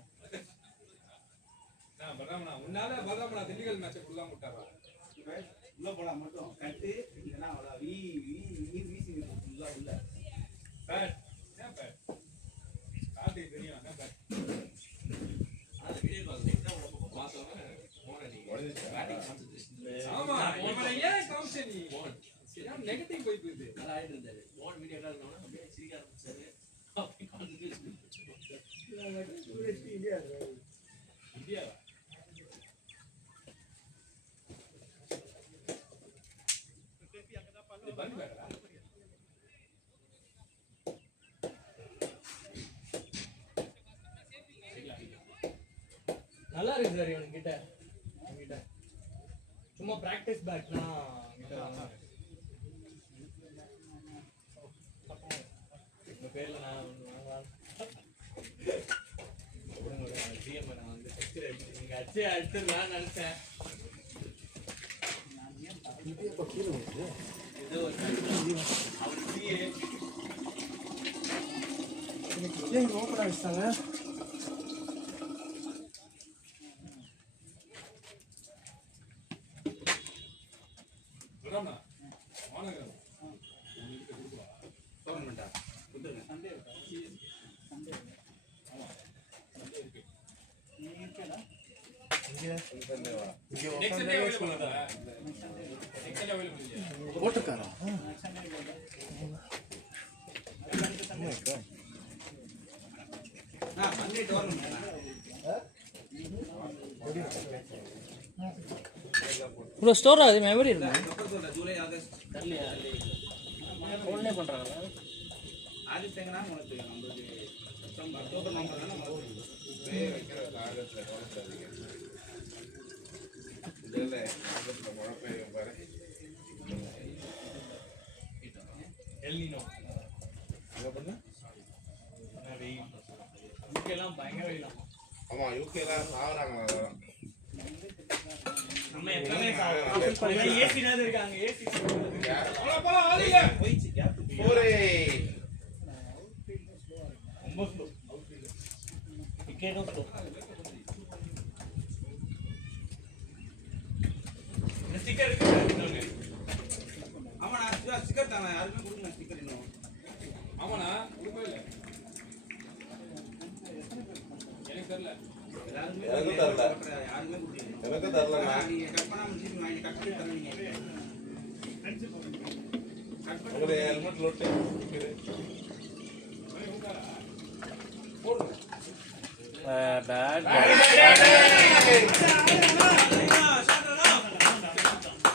நான் பரமனா உன்னால பரமனா திண்டுக்கல் மேட்ச் ஃபுல்லா முட்டாரா உள்ள போலாம் மட்டும் கட்டு இல்லனா அவ்வளவு வீசி ஃபுல்லா உள்ள பேட் என்ன பேட் காட்டி தெரியும் என்ன பேட் அந்த வீடியோ கால் என்ன ரொம்ப பார்த்தவங்க போன நீங்க பேட்டிங் கான்சென்ட்ரேஷன். ஆமா இவனை ஏன் காமிச்ச நீ சரியா நெகட்டிவ் வைப் இது நல்லா ஆயிட்டு இருந்தாரு. போன வீடியோ கால் பண்ணா அப்படியே சிரிக்க ஆரம்பிச்சாரு. அப்படி கான்சென்ட்ரேஷன் இந்தியா இது பண்ணி பாருடா நல்லா இருக்கு சார் இவன்கிட்ட. சும்மா பிராக்டிஸ் பேட்னா இந்த பேர்ல நான் ஜிஎம் நான் வந்து செக்டர் அடிச்சு நீங்க அடிச்சிடலாம்னு நினைச்சேன். ஏதோ ஒரு அவர் பிஏ இன்னைக்கு ஓப்பன் ஆகிட்டாங்க. பரமனா வானகர் உங்களுக்கு கொடுப்பா டோர்னமெண்டா குடுங்க சண்டே இருக்கா சண்டே ஆமா சண்டே இருக்கு நீ இருக்கடா நெக்ஸ்ட் சண்டே அவைலபிள் இல்ல நெக்ஸ்ட் சண்டே அவைலபிள் இல்ல போட்டுக்காரா சண்டே போடா சண்டே டோர்னமெண்டா ப்ரோ ஸ்டோர் ஆகுது மெமரி இருக்கு சொல்ல ஜூலை ஆகஸ்ட் தெரியலையா ஃபோன்லேயே பண்ணுறாங்க. ஆதித்தங்கனா உனக்கு நம்மளுக்கு செப்டம்பர் அக்டோபர் நவம்பர் தானே உங்களுக்கு வைக்கிற காலத்துல கவனிச்சாதீங்க இல்ல ஆகத்துல மழை பெய்யும் பாரு எல்னினோ என்ன பண்ண வெயில் இங்கெல்லாம் பயங்கர வெயிலாம். ஆமா யூகேல சாகுறாங்க அதெல்லாம். நம்ம எப்பவுமே சாப்பிடுவோம். ஏசினாது இருக்காங்க ஏசி போலாம் ஆலிங்க போயிச்சு கேப் போரே ரொம்ப ஸ்லோ. டிக்கெட்டும் ஸ்லோ. இந்த ஸ்டிக்கர் இருக்கு. ஆமா நான் ஸ்டிக்கர் தானே யாருமே கொடுங்க ஸ்டிக்கர் இன்னும் ஆமாண்ணா கொடுப்பே இல்ல தெரியல. எல்லாருமே எனக்கும் தெரியல. யாருமே கொடுக்கல. எனக்கு தரலண்ணா. நீங்க கட் பண்ணாம திருப்பி வாங்கி கட் பண்ணி தரணும் நீங்க. கட் பண்ணி ஒரு ஹெல்மெட் லோட்டு பேட்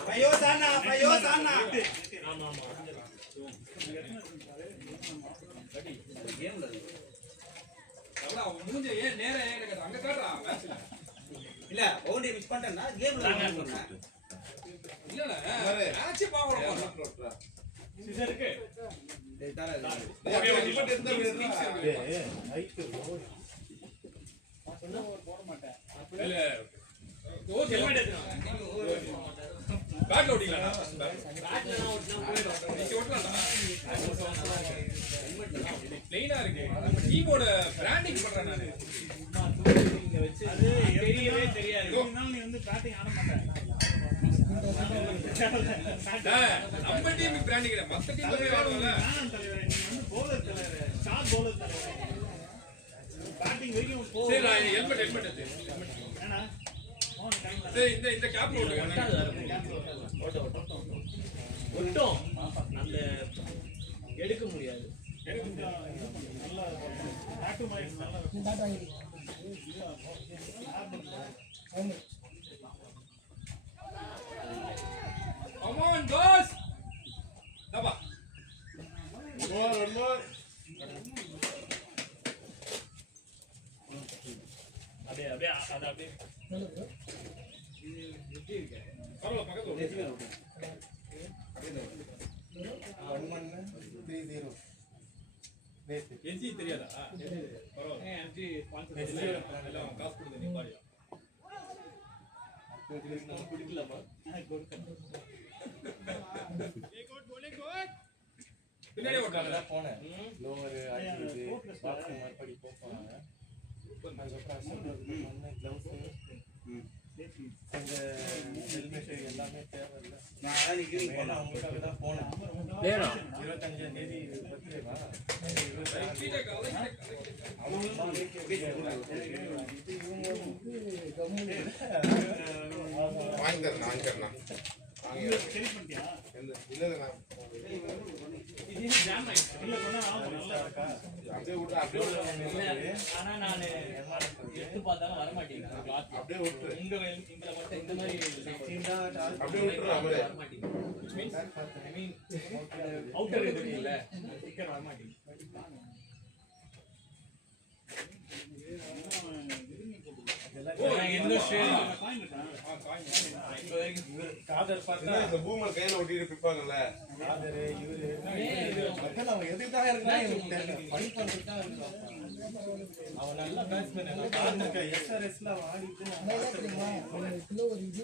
பையோ தானா. கேம்ல இருக்கு. அவ்வளவு அவன் மூஞ்ச ஏன் நேரா ஏன் கேக்குற? அங்க காட்டுறா மேட்ச்ல. இல்ல பவுண்டரி மிஸ் பண்ணிட்டேன்னா கேம்ல சொன்னேன். இல்லல மேட்ச் பாக்கணும். சிசருக்கு டேய் தாரா ஹெல்மெட் இருந்தா இல்ல ஓ ஹெல்மெட் எடுத்துறேன். பேட்ல ஓடிங்களா? பேட்ல நான் ஓட்டினா போயிடும். நீங்க ஓட்டலாம்டா. ப்ளைனா இருக்கு. கீபோர்டு பிராண்டிங் பண்றேன் நானு. அது தெரியவே தெரியாது. இதனால நீ வந்து பேட்டிங் ஆட மாட்டே. நம்ம டீம் பிராண்டிங் இல்ல, மத்த டீம் ஆடுவாங்கல. நான் தலைவர் நீ வந்து bowler தலைவர். ஷார்ட் bowler தலைவர். பேட்டிங் வரைக்கும் போ. சரி நான் ஹெல்மெட் எடுத்து. ஏனா அவன் டைம் சரி இந்த கேப் போடுங்க. ஒட்டும் அந்த எடுக்க முடியாது. நல்லா பேக் டு மைண்ட் நல்லா டாட்டா வாங்கி Come on boss. Daba. one more. அப்படியே அது அப்படியே பரவாயில்ல பக்கத்துல ஓடு. 1130. என்ஜி தெரியாதா? பரவாயில்ல. என்ஜி கான்ஃபிடன்ஸ் எல்லாம் காசு கொடுத்து நீ பாரு. குடிக்கலாமா? பின்னாடி ஓட்டாங்க. போனேன் லோவர் அடிக்குது பாத்ரூம் மறுபடி போறாங்க அதுக்கப்புறம் கிளவுஸ் இந்த ஹெல்மெட் எல்லாமே தேவையில்லை நான் அதான் நிக்கிறேன் வேணா அவங்களுக்காக தான் போனேன் வேணும் 25ஆம் தேதி பர்த்டேவா கீழே கலை வாங்கிக்கிறேன் சரி பண்ணிட்டியா? இல்ல இது ஜாம் ஆயிடுச்சு. இல்ல பண்ணா ஆகும் நல்லா இருக்கா? அப்படியே ஆனா நான் எடுத்து பார்த்தாலும் வர மாட்டேங்குது. அப்படியே விட்டுரு. இங்க மட்டும் இந்த மாதிரி அப்படியே விட்டுரு அவரே. வர மாட்டேங்குது. ஐ மீன் அவுட்டர் இது இல்ல ஸ்டிக்கர் வர மாட்டேங்குது. எந்த காயின் இருக்கா? காதர் பார்த்தா இந்த பூமர் கையில ஒட்டிட்டு பிப்பாங்கல்ல. காதர் இவரு மக்கள் அவன் எதுக்காக இருக்கான் எனக்கு தெரியல ஃபன் பண்ணிட்டு தான் இருக்கான் அவன் நல்ல பேட்ஸ்மேன் நான் பார்த்துருக்கேன் எஸ்ஆர்எஸ்ல அவன் ஆடிட்டு ஒரு இது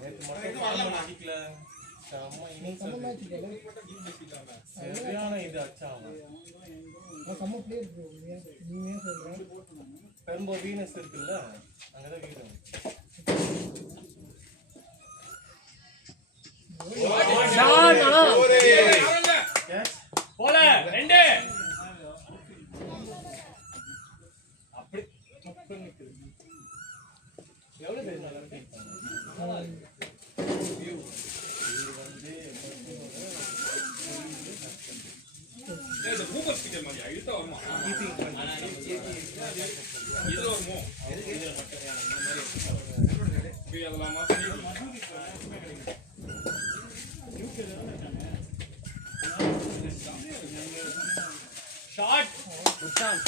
நேற்று மட்டும் அடிக்கல செம்ம இன்னிங்ஸ் சரியான இது அச்சா அவன் செம்ம பிளேயர் ப்ரோ. நீங்க சொல்றேன் பெரும்போது வீனஸ் இருக்குல்ல அங்கதான் வீடு போல ரெண்டு அப்படி எவ்வளவு பேர் நல்லா இருப்பாங்க இந்த பூமர் ஸ்டிக்கர் மாதிரி அழுத்தா வருமா? இதுல வருமோ? இது அதெல்லாம் மாத்தி ஷாட் குட்டான்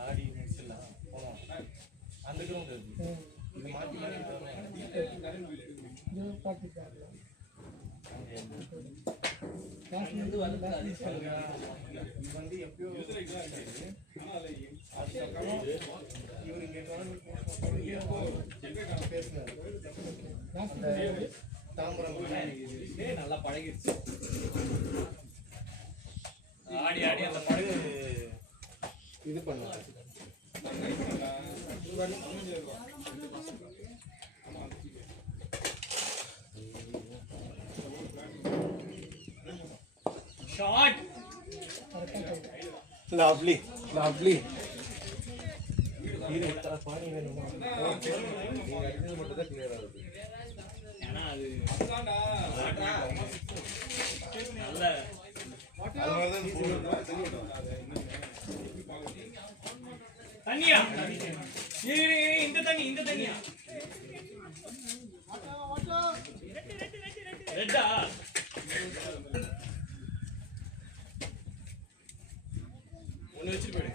ஆடி முடிச்சிடலாம் போனோம் அந்த கிரவுண்ட் இருக்கு இது மாற்றி வந்து வந்து இது வந்து எப்பயோ அதுக்கப்புறம் இவர் இங்கே பேசினார் தாம்பரம் நல்லா பழகிடுச்சு ஆடி ஆடி அந்த படகு இது பண்ணலாம். Shot lovely lovely. இது பாணி வேணுமா? நீங்க அடிச்சது மட்டும் தான் கிளியர் ஆகுது. ஏன்னா அது அதுதான்டா நல்ல தண்ணியா இந்த தண்ணியா ரெட்டா ஒன்று வச்சுட்டு போயிடு.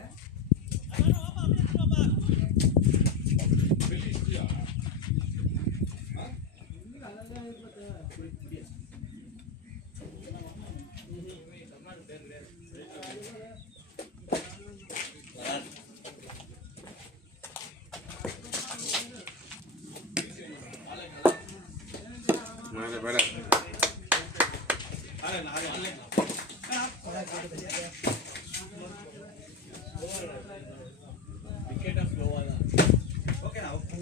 மேலே மேலே விக்கெட்டா ஸ்லோவா தான். ஓகேண்ணா ஓகே.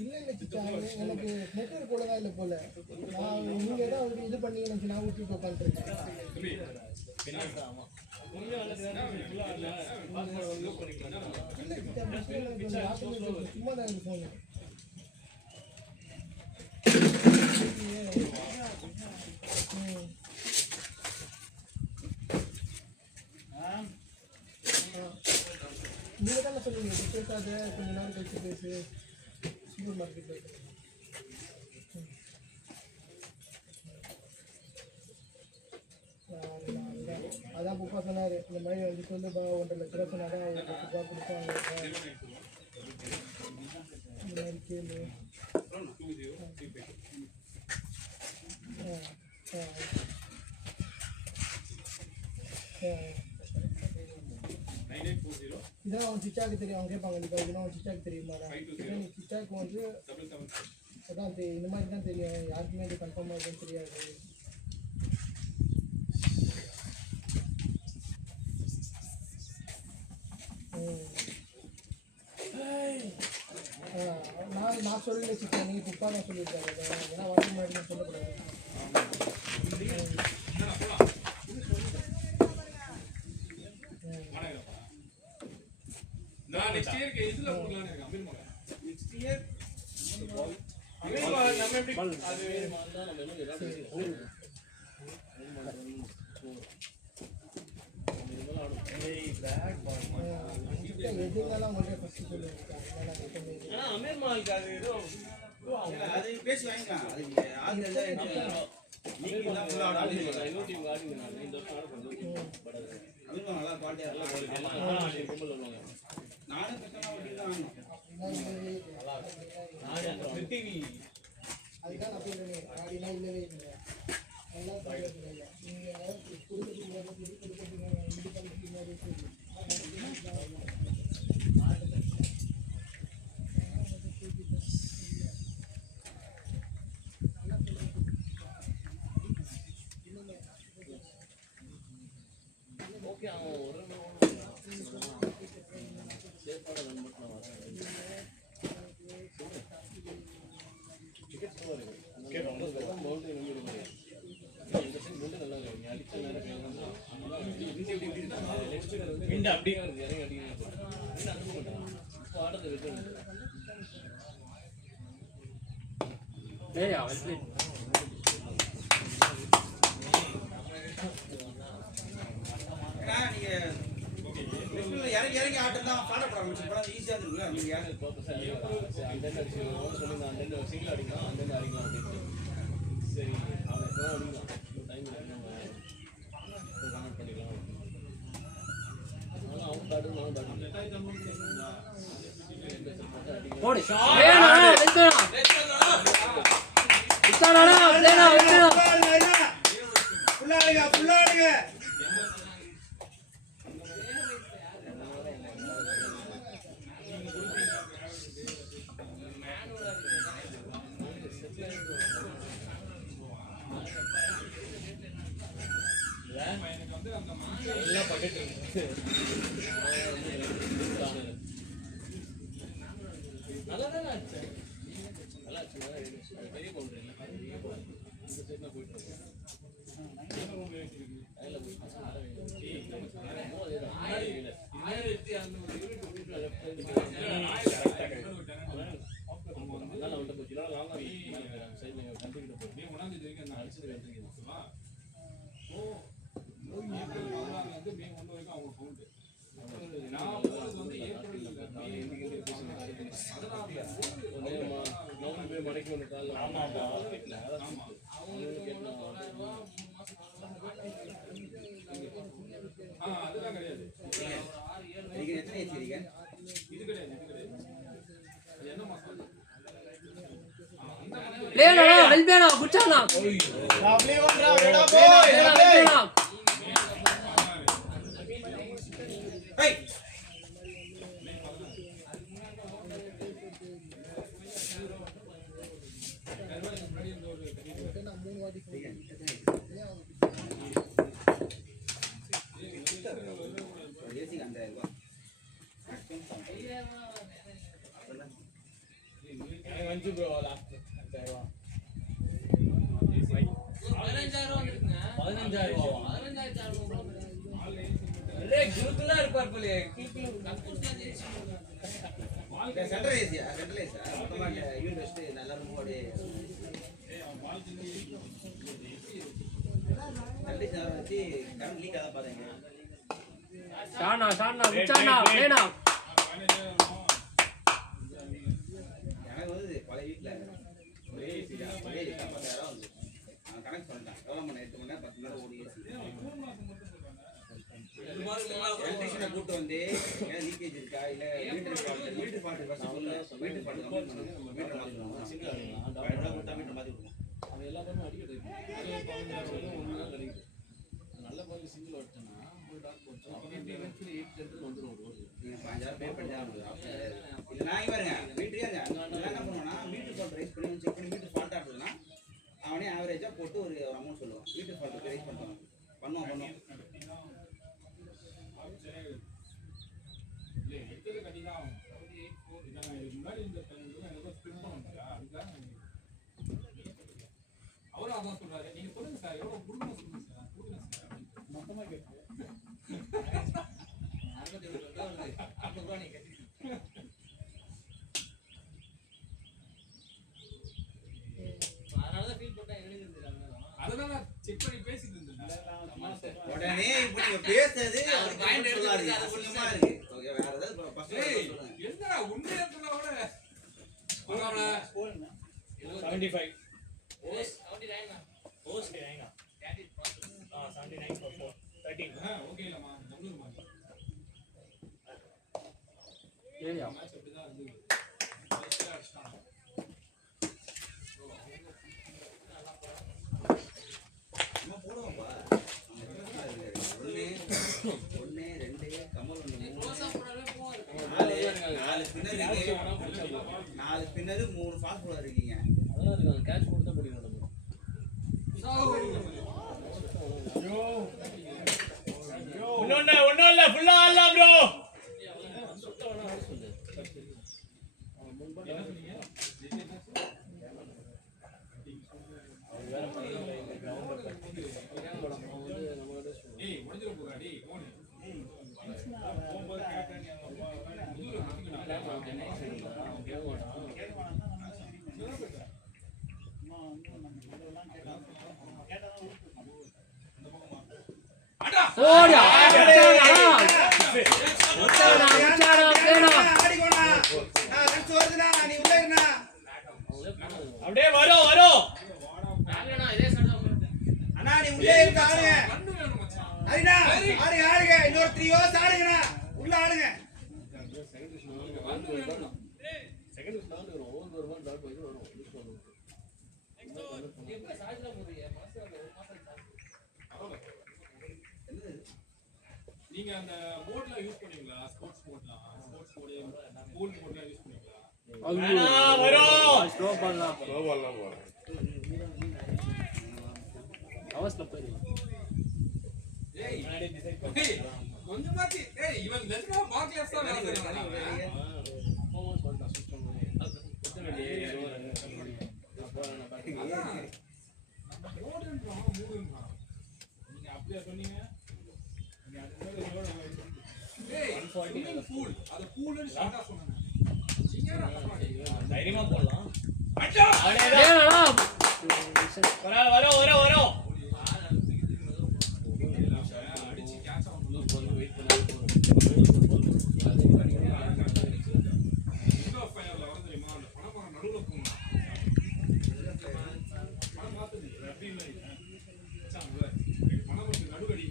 இல்லை இல்லை சிக்கா, எனக்கு நெட்வொர்க் போல தான் இல்லை போல. நான் நீங்கள் தான் வந்து இது பண்ணி எனக்கு நான் ஊற்றிட்டு உட்காந்துருக்கேன். இல்லை சிக்கா, கொஞ்சம் ஆட்டோமேட்டிக் சும்மா தான் எனக்கு ஃபோனு. நீங்கள் தானே சொல்லுவீங்க பேசாத, கொஞ்ச நேரம் கழிச்சு பேசு, சூப்பர் மார்க்கெட் போயிட்டு. அதான் புப்பா சொன்னார், இந்த மாதிரி வந்து சொல்லுப்பா 1.5 லட்ச ரூபா சொன்னாதான் அவங்க 10 ரூபா கொடுப்பாங்க. இந்த மாதிரி கேளு. இதான் அவன் சிச்சாக்கு தெரியும், அவங்க கேட்பாங்க கண்டிப்பாக இதெல்லாம் அவன் சிச்சாக்கு தெரியுமா? நீ சிச்சாக்கு வந்து அதான் இந்த மாதிரி தான் தெரியும், யாருக்குமே இது கன்ஃபார்மாக இருக்குன்னு தெரியாது. நான் சொல்லல சிக்கா, நீங்கள் புப்பா தான் சொல்லியிருக்காரு. ஏன்னா வாங்கி மாதிரி சொல்லக்கூடாது. நான் நெக்ஸ்ட் இயருக்கு இதுல கொடுக்கலாம்னு இருக்கேன். அமீர் மகன் நெக்ஸ்ட் இயர் அமீர் மகன் நம்ம எப்படி அது எதுனாலும் உங்கள்கிட்ட ஃபஸ்ட்டு சொல்லியிருக்காங்க. ஆனா அமீர் மாலுக்கு அது ஏதோ அது பேசி வாங்கிக்கலாம். அது நீங்க ஆள் நீங்க தான் ஃபுல்லாக ஆள் இன்னொரு டீம் ஆடுங்க. நான் இந்த வருஷம் ஆட போறேன். அதுவும் நல்லா குவாலிட்டியாக இருக்கலாம். நானும் கஷ்டமாக ஓட்டி தான் வாங்கணும். அதுதான் நான் சொல்கிறேன், அப்படின்னா இல்லவே இல்லை. நல்லா சொல்லியிருக்கீங்க நீங்கள் கொடுத்துட்டு இது பண்ணிட்டு ஓகே அவன் ஒரு சேஃபான ரன் மட்டும் வரேன். டிக்கெட் ஸ்கோர் இருக்கு. ஓகே ரொம்ப வெறும் பவுண்டரி நம்பி இருக்கு. இந்த சைடு வந்து நல்லா இருக்கு. நீ அடிச்ச நேரம் கேட்கணும். நெக்ஸ்ட் வந்து விண்ட் அப்படியே இறங்கி அடிக்கணும். என்ன அனுப்ப மாட்டான். இப்போ ஆடுறது விட்டு டேய் அவன் நீங்கள் இறங்கி இறங்கி ஆட்டம் தான் பாடப்பட ஆரம்பிச்சு ஈஸியாக இருக்குல்ல. நீங்கள் யார் அந்த அடிச்சு சொல்லி அந்த சிங்கிள் அடிக்கலாம் அந்த அடிக்கலாம் அப்படின்னு சரி அவன் எப்போ அடிக்கலாம் டைம் கமெண்ட் பண்ணிக்கலாம். அதனால அவன் பாடு நான் பாடு ஃபுல்லாடுங்க ஃபுல்லாடுங்க. ஆச்சுன்னா பெரிய பவுண்டரி இல்லை பெரிய பவுண்டரி இந்த சைட்லாம் போயிட்டு இருக்கோம் அதில் போய் பசங்க அதனால அவன்கிட்ட போச்சு லாங்காக சைடில் கண்டிக்கிட்ட போய் ஒன்றாந்தேதி வரைக்கும் நான் அடிச்சது கண்டிக்கிறேன் வந்து மே 1 வரைக்கும் அவங்க கவுண்ட் நான் போகிறது வந்து ஏப்ரல் நவம்பர் மடக்கி ஒன்று காலையில் வீட்டில் அதான் அதெல்லாம் கிடையாது எத்தனை ஏற்றிருக்கீங்க? இது கிடையாது அது என்ன மாசம் லேடா வெல்பேனா குச்சானா லவ்லி ஒன் ராவடா போய் வெல்பேனா ஹேய் ஏசி அந்த அஞ்சு ப்ரோ லாஸ்ட் 15,000 குருக்குள்ள இருப்பார் போல சென்ட்ரல் ஏசியா சென்ட்ரல் ஏசியா மொத்தமா யூனிட் வச்சுட்டு எல்லாரும் போடு கண்டிஷன் வச்சு கரண்ட் லீக் ஆக பாருங்க ஷானா குச்சானா லேனா எனக்கு வந்து பழைய வீட்டில் ஒரே ஏசி தான் பழைய ஏசி 50,000 வந்து நான் கனெக்ட் பண்ணிட்டேன் எவ்வளோ மணி 8 மணி நேரம் 10 மணி நேரம் ஓடி ஏசி எலக்ட்ரிஷியனை கூப்பிட்டு வந்து ஏன் லீக்கேஜ் இருக்கா இல்லை மீட்டர் ஃபால்ட் ஃபஸ்ட்டு சொல்லு மீட்டர் ஃபால்ட் கம்ப்ளைண்ட் பண்ணுங்க நம்ம மீட்டர் மாற்றிடுவோம் சிங்கிள் ஆகிடுவோம் கொடுத்தா மீட்டர் மாற்றி கொடுப்போம் அவன் எல்லா பேரும் அடிக்கிறது ஒன்று தான் கிடைக்குது நல்ல பால் சிங்கிள் ஓட்டனா ஒரு டாக் போட்டோம் அப்படியே 8 வந்துடும் ஒரு நீங்கள் 5,000 பே பண்ணி இது நான் இங்கே பாருங்க மீட்டரே என்ன பண்ணுவோம்னா மீட்டர் ஃபால்ட் ரைஸ் பண்ணி செக் பண்ணி மீட்டர் ஃபால்ட் ஆகுதுன்னா அவனே ஆவரேஜாக போட்டு ஒரு அமௌண்ட் சொல்லுவான் மீட்டர் ஃபால்ட் ரைஸ் பண்ணுவோம் இல்லை எடுத்தது கட்டி தான் ஆகும் இதை நான் இதுக்கு முன்னாடி இந்த எனக்கு ஸ்பிரிண்ட் பண்ணுறா அதுக்காக அவரும் அதான் சொல்றாரு நீங்க சொல்லுங்க சார் எவ்வளோ கொடுக்கணும் சொல்லுங்க சார் கொடுங்க சார் மொத்தமாக கேட்போம் அதெல்லாம் நான் செக் பண்ணி பேசிட்டு இருந்தேன் உடனே இப்போ நீங்க பேசுறது ஒரு பாயிண்ட் எடுத்துறாரு அது ஒண்ணுமா இருக்கு ஓகே வேற ஏதாவது ஃபர்ஸ்ட் என்னடா உண்மையா சொன்னா கூட போறானே 75 போஸ்ட் 79 79 for 4 13 ஓகே இல்லம்மா நம்மளுமா ஏரியா மேட்ச் அப்படிதான் இருந்தது அடிச்சான் நம்ம போடுவோம்ப்பா ஒன்று ரெண்டு கமல் ஒன்று 4 ஸ்பின்னர் இருக்கு 4 ஸ்பின்னர் 3 ஃபாஸ்ட் பவுலர் இருக்கீங்க அதெல்லாம் இருக்காங்க கேட்ச் கொடுத்தா பிடிக்கும் நம்ம ஒன்னும் இல்ல ஃபுல்லா ஆடலாம் ப்ரோ ஏய் முடிஞ்சிர போறா டேய் போன் போகும்போது கேட்டேன் ஓடியா குச்சானா லேனா அப்படியே வரும் அண்ணா நீ உள்ளே இருக்க ஆடுங்க கண்ணு வேணும் மச்சான் அரினா ஆடுங்க இன்னொரு 3 ஓவர்ஸ் ஆடுங்கண்ணா உள்ள ஆடுங்க கண்ணு வேணும் செகண்ட் ஸ்டார்ட் வரும் ஓவர் வருவான் டாட் வைஸ் வரும் யூஸ் பண்ணுவோம் நீங்க அந்த போர்ட்லாம் யூஸ் பண்ணுவீங்களா ஸ்போர்ட்ஸ் போர்ட்லாம் ஸ்போர்ட்ஸ் போர்டு பூல் போர்ட்லாம் யூஸ் பண்ணுவீங்களா வரும் ஸ்லோ பண்ணலாம் கோபால்லாம் போகிறேன் அவஸ்ல போயிடலாம் ஏய் கொஞ்சமாச்சு ஏய் இவன் லெஸ்னா மார்க்லெஸ் தான் வேலை செய்றான் பர்ஃபார்மன்ஸ் பண்ணலாம் சிஸ்டம் பண்ணி அது எத்தனை டே 140 பூல் அது பூல்னு ஷார்ட்டா சொன்னாங்க நீங்க என்ன பண்ணுவீங்க தைரியமா போடலாம். வேணாடா வரோம் அடிச்சு கேட்ச் ஆகும் வெயிட் பண்ணி இன்னொரு ஃபைனல்ல வர தெரியுமா அந்த பணம் நடுவுல போகும் பணம் பார்த்தது அப்படின்னு சாங்க பணம் நடுவு அடி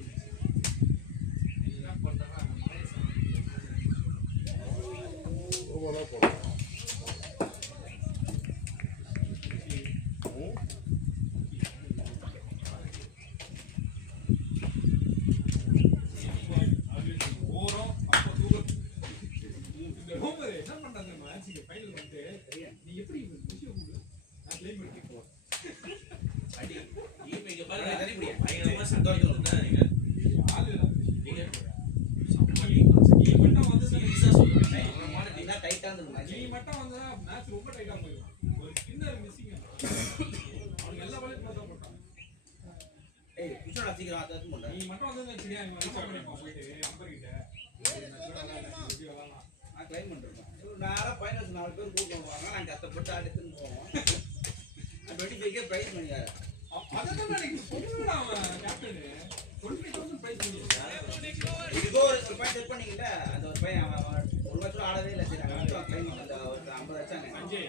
என்ன பண்றாங்க ஓவரா போலாம். ஓரம் அப்ப தூரம் இந்த ஹோமர் என்ன பண்றாங்க மேட்ச்க்கு ஃபைனல் வந்து நீ எப்படி விஷயம் உங்களுக்கு நான் ப்ளே பண்ணி போ அடி இப்போ இங்க பாருங்க தனி முடியா பயங்கரமா சந்தோஷம் இருந்தா நீங்க ஆளு நீங்க நீ மட்டும் வந்து சீரியஸா சொல்றேன் அப்புறமா நீங்க டைட்டா இருந்துங்க நீ மட்டும் வந்து மேட்ச் ரொம்ப டைட்டா போயிடும் ஒரு ஸ்பின்னர் மிஸ்ஸிங் அவனுக்கு எல்லா பாலையும் க்ளோஸா போட்டான் ஏய் கிஷோர் சீக்கிரம் அத பண்ணு நீ மட்டும் வந்து சரியா இவன் ரிசர்வ் பண்ணிப்பான் போயிட்டு அம்பர் கிட்ட நான் கிளைம் பண்ணிருக்கேன் நேராக ஃபைனல்ஸ் 4 பேர் கூப்பிடுவாங்க நாங்கள் கஷ்டப்பட்டு அடுத்துன்னு போவோம் 25K ப்ரைஸ் பண்ணியாரு அதான் எனக்கு சொல்லுடா அவன் கேப்டன் 20000 பிரைஸ் பண்ணி இதுக்கோ ஒரு பையன் செட் பண்ணீங்கல்ல அந்த ஒரு பையன் அவன் ஒரு மேட்ச் ஆடவே இல்லை சரி நாங்கள் கிளைம் பண்ண ஒரு 50 அடிச்சாங்க சஞ்சய்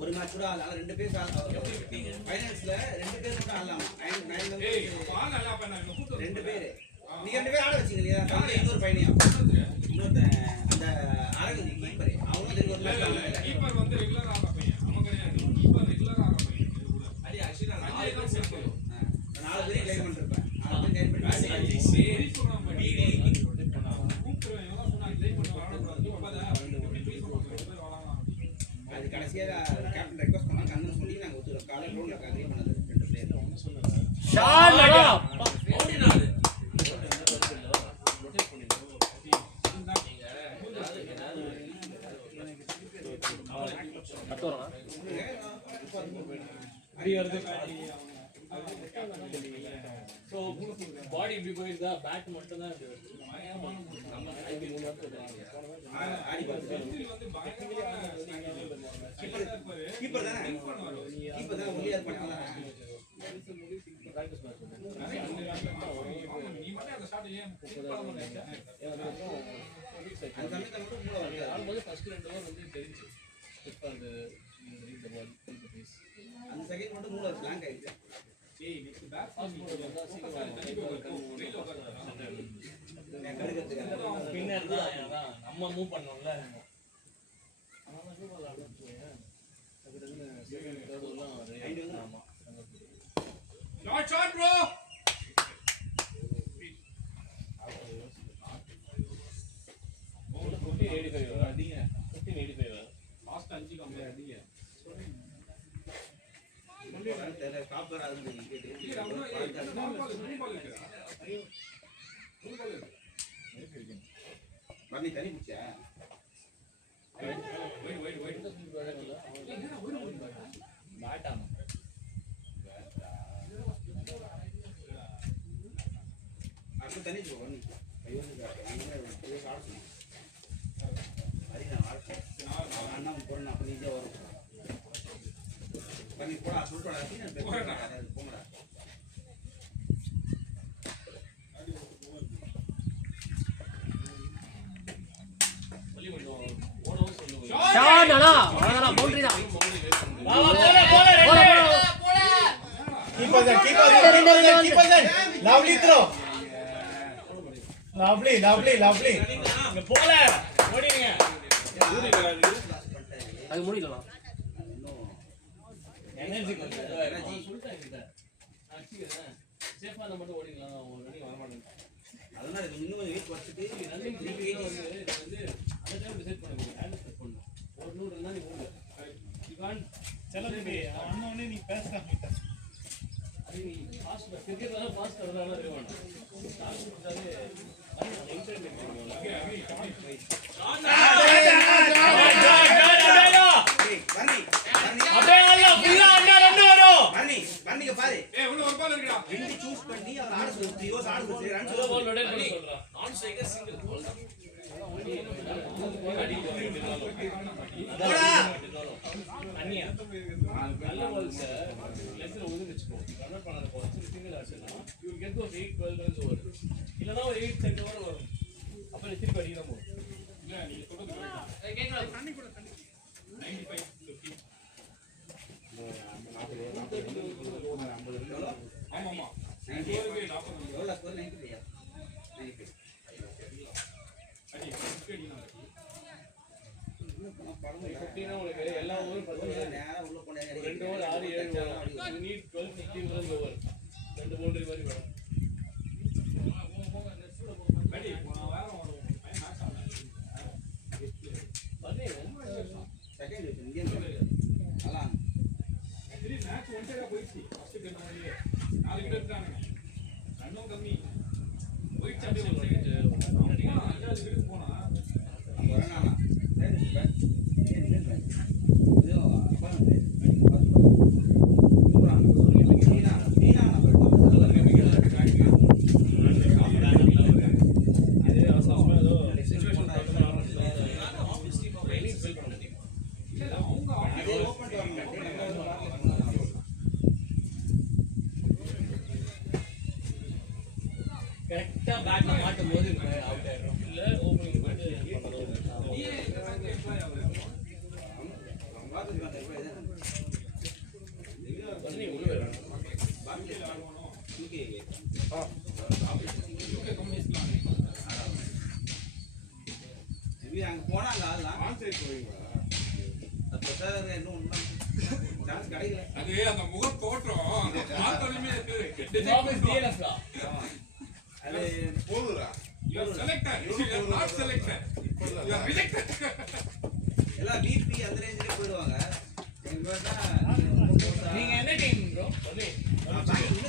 ஒரு மேட்ச் கூட ஆடலாம் 2 பேர் ஃபைனல்ஸ்ல 2 பேர் மட்டும் ஆடலாம் 9 ஏய் பால் நல்லா பண்ணாங்க கூட்டு 2 பேர் நீங்க 2 பேர் ஆட வச்சீங்க இல்லையா இன்னொரு பையனையும் இன்னொருத்தன் அந்த அரவிந்த் கீப்பர் அவனும் தெரியும் ஒரு மேட்ச் ஆடல கீப்பர் வந்து ரெகுலர் ஆடுற பையன் அவன் கிடையாது கீப்பர் ரெகுலர் ஆடுற பையன் அடி ஆக்சுவலா சஞ்சய் தான் செட் பண்ணும் 4 பேரையும் கிளைம் பண்ணிருப்பேன் 4 பேர் கிளைம் பண்ணி சரி சொல்றான் படி கூப்பிடுவேன் எவனா சொன்னா ப்ளே பண்ண ஆடக்கூடாது அப்பதான் அது கடைசியாக கேப்டன் ரெக்வஸ்ட் பண்ணாங்க கண்ணன் சொல்லி நாங்கள் ஒத்துக்கிறோம் காலையில் ரோலில் அக்ரி பண்ணது 2 பிளேயர் ஒன்று சொன்னேன் ஷான்டா ஓடினாரு கத்துறா அடி வருது சோ பாடி இப்படி போயிருந்தா பேட் மட்டும் தான் இப்படி வருது நம்ம கைக்கு 3 வாரம் ஆடி பார்த்து வந்து பயங்கரமான கீப்பர் தானே கீப்பர் தான் ஒல்லியாக பண்ணாங்க பிராக்டிஸ் மேட்ச் நீ மட்டும் அந்த ஷாட் ஏன் அந்த சமயத்தில் மட்டும் மூளை வந்து ஆடும்போது ஃபர்ஸ்ட் 2 ஓவர் வந்து தெரிஞ்சு ஸ்டிப் அந்த read the ball to the base அந்த செகண்ட் மட்டும் மூளை பிளாங்க் ஆயிடுச்சு ஏய் நெக்ஸ்ட் பேக் ஃபாஸ்ட் பால் வந்தா சீக்கிரம் கடுக்கிறதுக்கு பின்னர் தான் நம்ம மூவ் பண்ணோம்ல அதனால சூப்பர் ஆடுறோம் அதுக்கு செகண்ட் தேர்ட் எல்லாம் ஆமா ஷாட் ஷாட் ப்ரோ அடிங்க 1585 லாஸ்ட் 5 கம்பேர் அடிங்க தெரியல காப்பர் அது ஏய் ரமணா ஏய் பால் இருக்குடா பண்ணி தனி பிடிச்சா வெயிட் பேட் ஆமா அப்போ தனி போவோம் அண்ணா போறேன் அப்போ ஈஸியாக வரும் பண்ணி போடா சொல்லிட்டோடா போங்கடா ஷான்டா அவ்வளவுதான் பவுண்டரி தான் Lovely throw. Lovely. இங்க போல ஓடிங்க அது முடியலாம் எனர்ஜி கொஞ்சம் சொல்லிட்டேன் அடிச்சுக்கிறேன் சேஃபா நம்ம மட்டும் ஓடிக்கலாம் ஒரு ரன்னிங் வர மாட்டேங்குது அதனால இன்னும் கொஞ்சம் வெயிட் குறைச்சிட்டு ரன்னிங் வந்து அந்த டைம் டிசைட் பண்ணுங்க ஹேண்ட் செட் பண்ணணும் ஒரு 100 ரன் நீ ஓடு இவான் செல்லதுக்கு அண்ணனே நீ பேசலாம் அது ஃபாஸ்ட் கிரிக்கெட் வந்து ஃபாஸ்ட் வரலாம் தெரியும் ஸ்டார்ட் பண்ணாலே இன்சைட் பண்ணிக்க பாரு ஏய் இன்னும் ஒரு பால் இருக்குடா ரெண்டு சூஸ் பண்ணி அவர் ஆட சொல்லி ஆட சொல்லி ரன் பால் ரொட்டேட் பண்ண சொல்றான் நான் ஸ்ட்ரைக்கர் சிங்கிள் அண்ணியா நல்ல பால்ஸ் லெஃப்ட்ல ஒதுங்கி வச்சுக்கோ கன்வெர்ட் பண்ணாத பால்ஸ் சிங்கிள் ஆச்சுன்னா you get those 8-12 runs over இல்லனா ஒரு 8-10 ஓவர் வரும் அப்ப நீ திருப்பி அடிக்க தான் போகும் இல்ல நீங்க சொல்றது கேக்குறா தண்ணி கூட தண்ணி 95 ஆமா ஆமா 40 எவ்வளோ ஸ்கோர் 95 அடி அடினா 15 உங்களுக்கு எல்லா ஓவரும் 10 ஓவர் நேரா உள்ள போனே 2 over 6-7 over you need 12-15 runs over ரெண்டு பவுண்டரி மாதிரி வரும் அடி போன வாரம் ஒரு மேட்ச் ஆனா பண்ணி செகண்ட் இந்தியன் நல்லா ஆக்சுவலி மேட்ச் ஒன் சைடா போயிடுச்சு ஃபர்ஸ்ட் கேம் மாதிரியே 4 விக்கெட் எடுத்தாங்க ரன்னும் கம்மி போயிடுச்சு அப்படியே ஒன் சைடு 5 விக்கெட் போனா நம்ம வரணும் கரெக்டா பேட்ல மாட்டும் போது அவுட் ஆயிடும் இல்ல ஓபனிங் வந்து அங்க போனாங்க இன்னும் சான்ஸ் கிடைக்கல அது அந்த முக தோற்றம் பார்த்தோமே அது போதுடா you are selected you are not selected you are rejected எல்லாம் பிபி அந்த ரேஞ்சிலே போயிடுவாங்க நீங்க என்ன டீம் ப்ரோ சொல்லி என்ன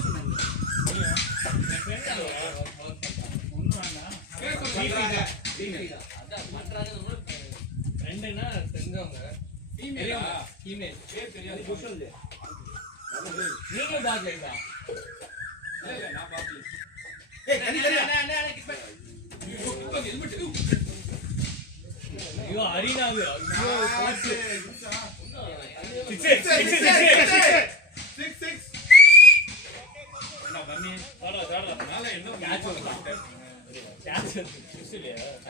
சொன்னாங்க அதான் பண்றாங்க ரெண்டுனா தெரிஞ்சவங்க ஃபீமேலா ஃபீமேல் பேர் தெரியாது குஷல் நீங்க பாக்கலையா இல்ல இல்ல நான் பாக்கல ஏய் கண்ணி கண்ணி ஹெல்மெட் ஐயோ அரினாவு ஐயோ பாத்து 6 என்ன பண்ணி வாடா மேல என்ன கேட்ச்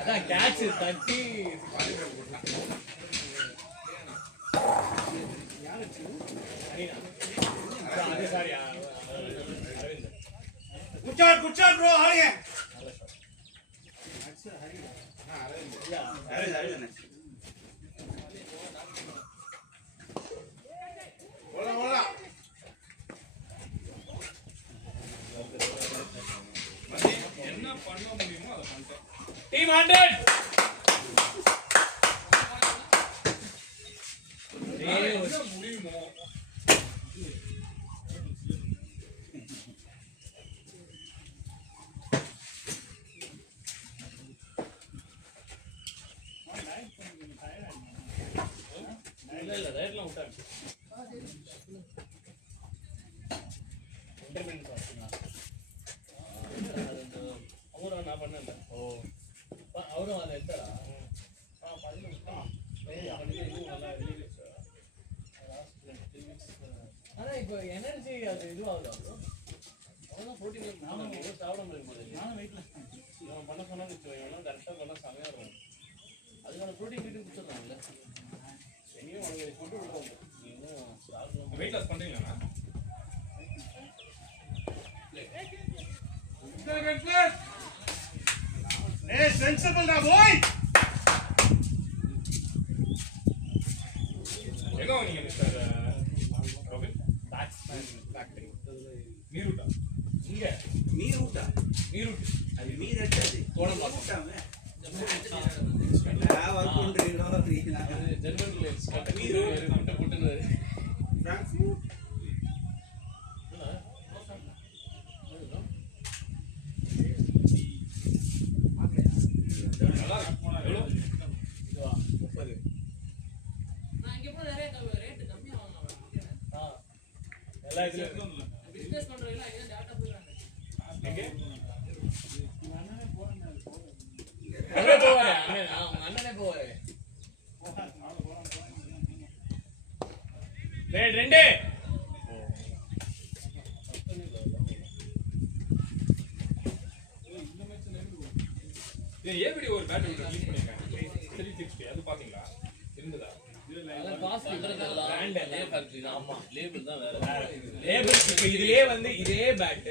அதான் கேட்ச் தட்டி அது sorry Aravind good shot bro ஆடுங்க போடா போடா என்ன பண்ண முடியுமோ அதை பண்ணிட்டேன் டீம் 100 என்ன முடியுமோ இல்ல ரைட்ல விட்டாச்சு இன்டர்மினன்ட் பாத்தீங்களா அவரும் நான் பண்ணல ஓ அவரும் அதை எடுத்தாரா பண்ணி விட்டான் நல்லா ரிலீஸ் ஆனா இப்போ எனர்ஜி அது இதுவாகுதா ப்ரோ அவன் ப்ரோட்டீன் நானும் சாப்பிட முடியும் நானும் வெயிட்லெஸ் இவன் பண்ண சொன்னான்னு வச்சுக்கோங்க கரெக்டாக பண்ண செமையாக இருக்கும் அதுக்கான ப்ரோட்டீன் வீட்டு கொடுத்துட்றாங்கல்ல எங்கேயும் உனக்கு கொண்டு விடுவாங்க நீ இன்னும் சாப்பிடணும் வெயிட் லாஸ் பண்றீங்களா ஏய் சென்சிபிள் டா பாய் எங்க நீங்க மிஸ்டர் ராபின் பேட்ஸ்மேன் ஃபேக்டரி மீரூட்டா இங்க மீரூட்டா மீரூட் அது மீர் அடிச்சது தோடம் போட்டாமே நான் வர்க் பண்றீங்களோ அப்படினா ஜெர்மன் லேட்ஸ் மீரூட் முட்டை போட்டுன்னு பிராங்க்ஃபர்ட் நல்லா இருக்கு எவ்வளோ இதுவா 30 நான் இங்க போய் நிறைய ரேட் கம்மியா வாங்குறேன் எல்லா இதுலயும் பிசினஸ் பண்றவங்க எல்லாம் டேட்டா போறாங்க எங்க அண்ணே போவாரு அண்ணனே போவாரு ரெண்டு ஏபிடி ஒரு பேட் ரிலீஸ் பண்ணிருக்காங்க 360 அது பாத்தீங்களா இருந்ததா காசு பிராண்ட் ஃபேக்டரி ஆமா லேபிள் தான் வேற லேபிள் இப்போ இதுலயே வந்து இதே பேட்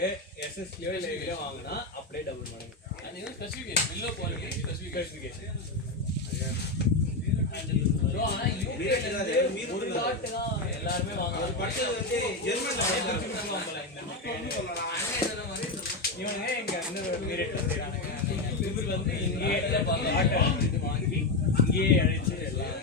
எஸ்எஸ்லயோ இல்ல இதுலயோ வாங்குனா அப்படியே டபுள் மடங்கு அது specification pillow quality specification bro ஆனா ஒரு லாட் தான் எல்லாரும் வாங்குறாங்க பட்டு வந்து ஜெர்மன்ல இவங்க எங்க வந்து பீரியட்ல செய்றாங்க இவர் வந்து இங்கே லாட் இது வாங்கி இங்கே அழைச்சு எல்லாம்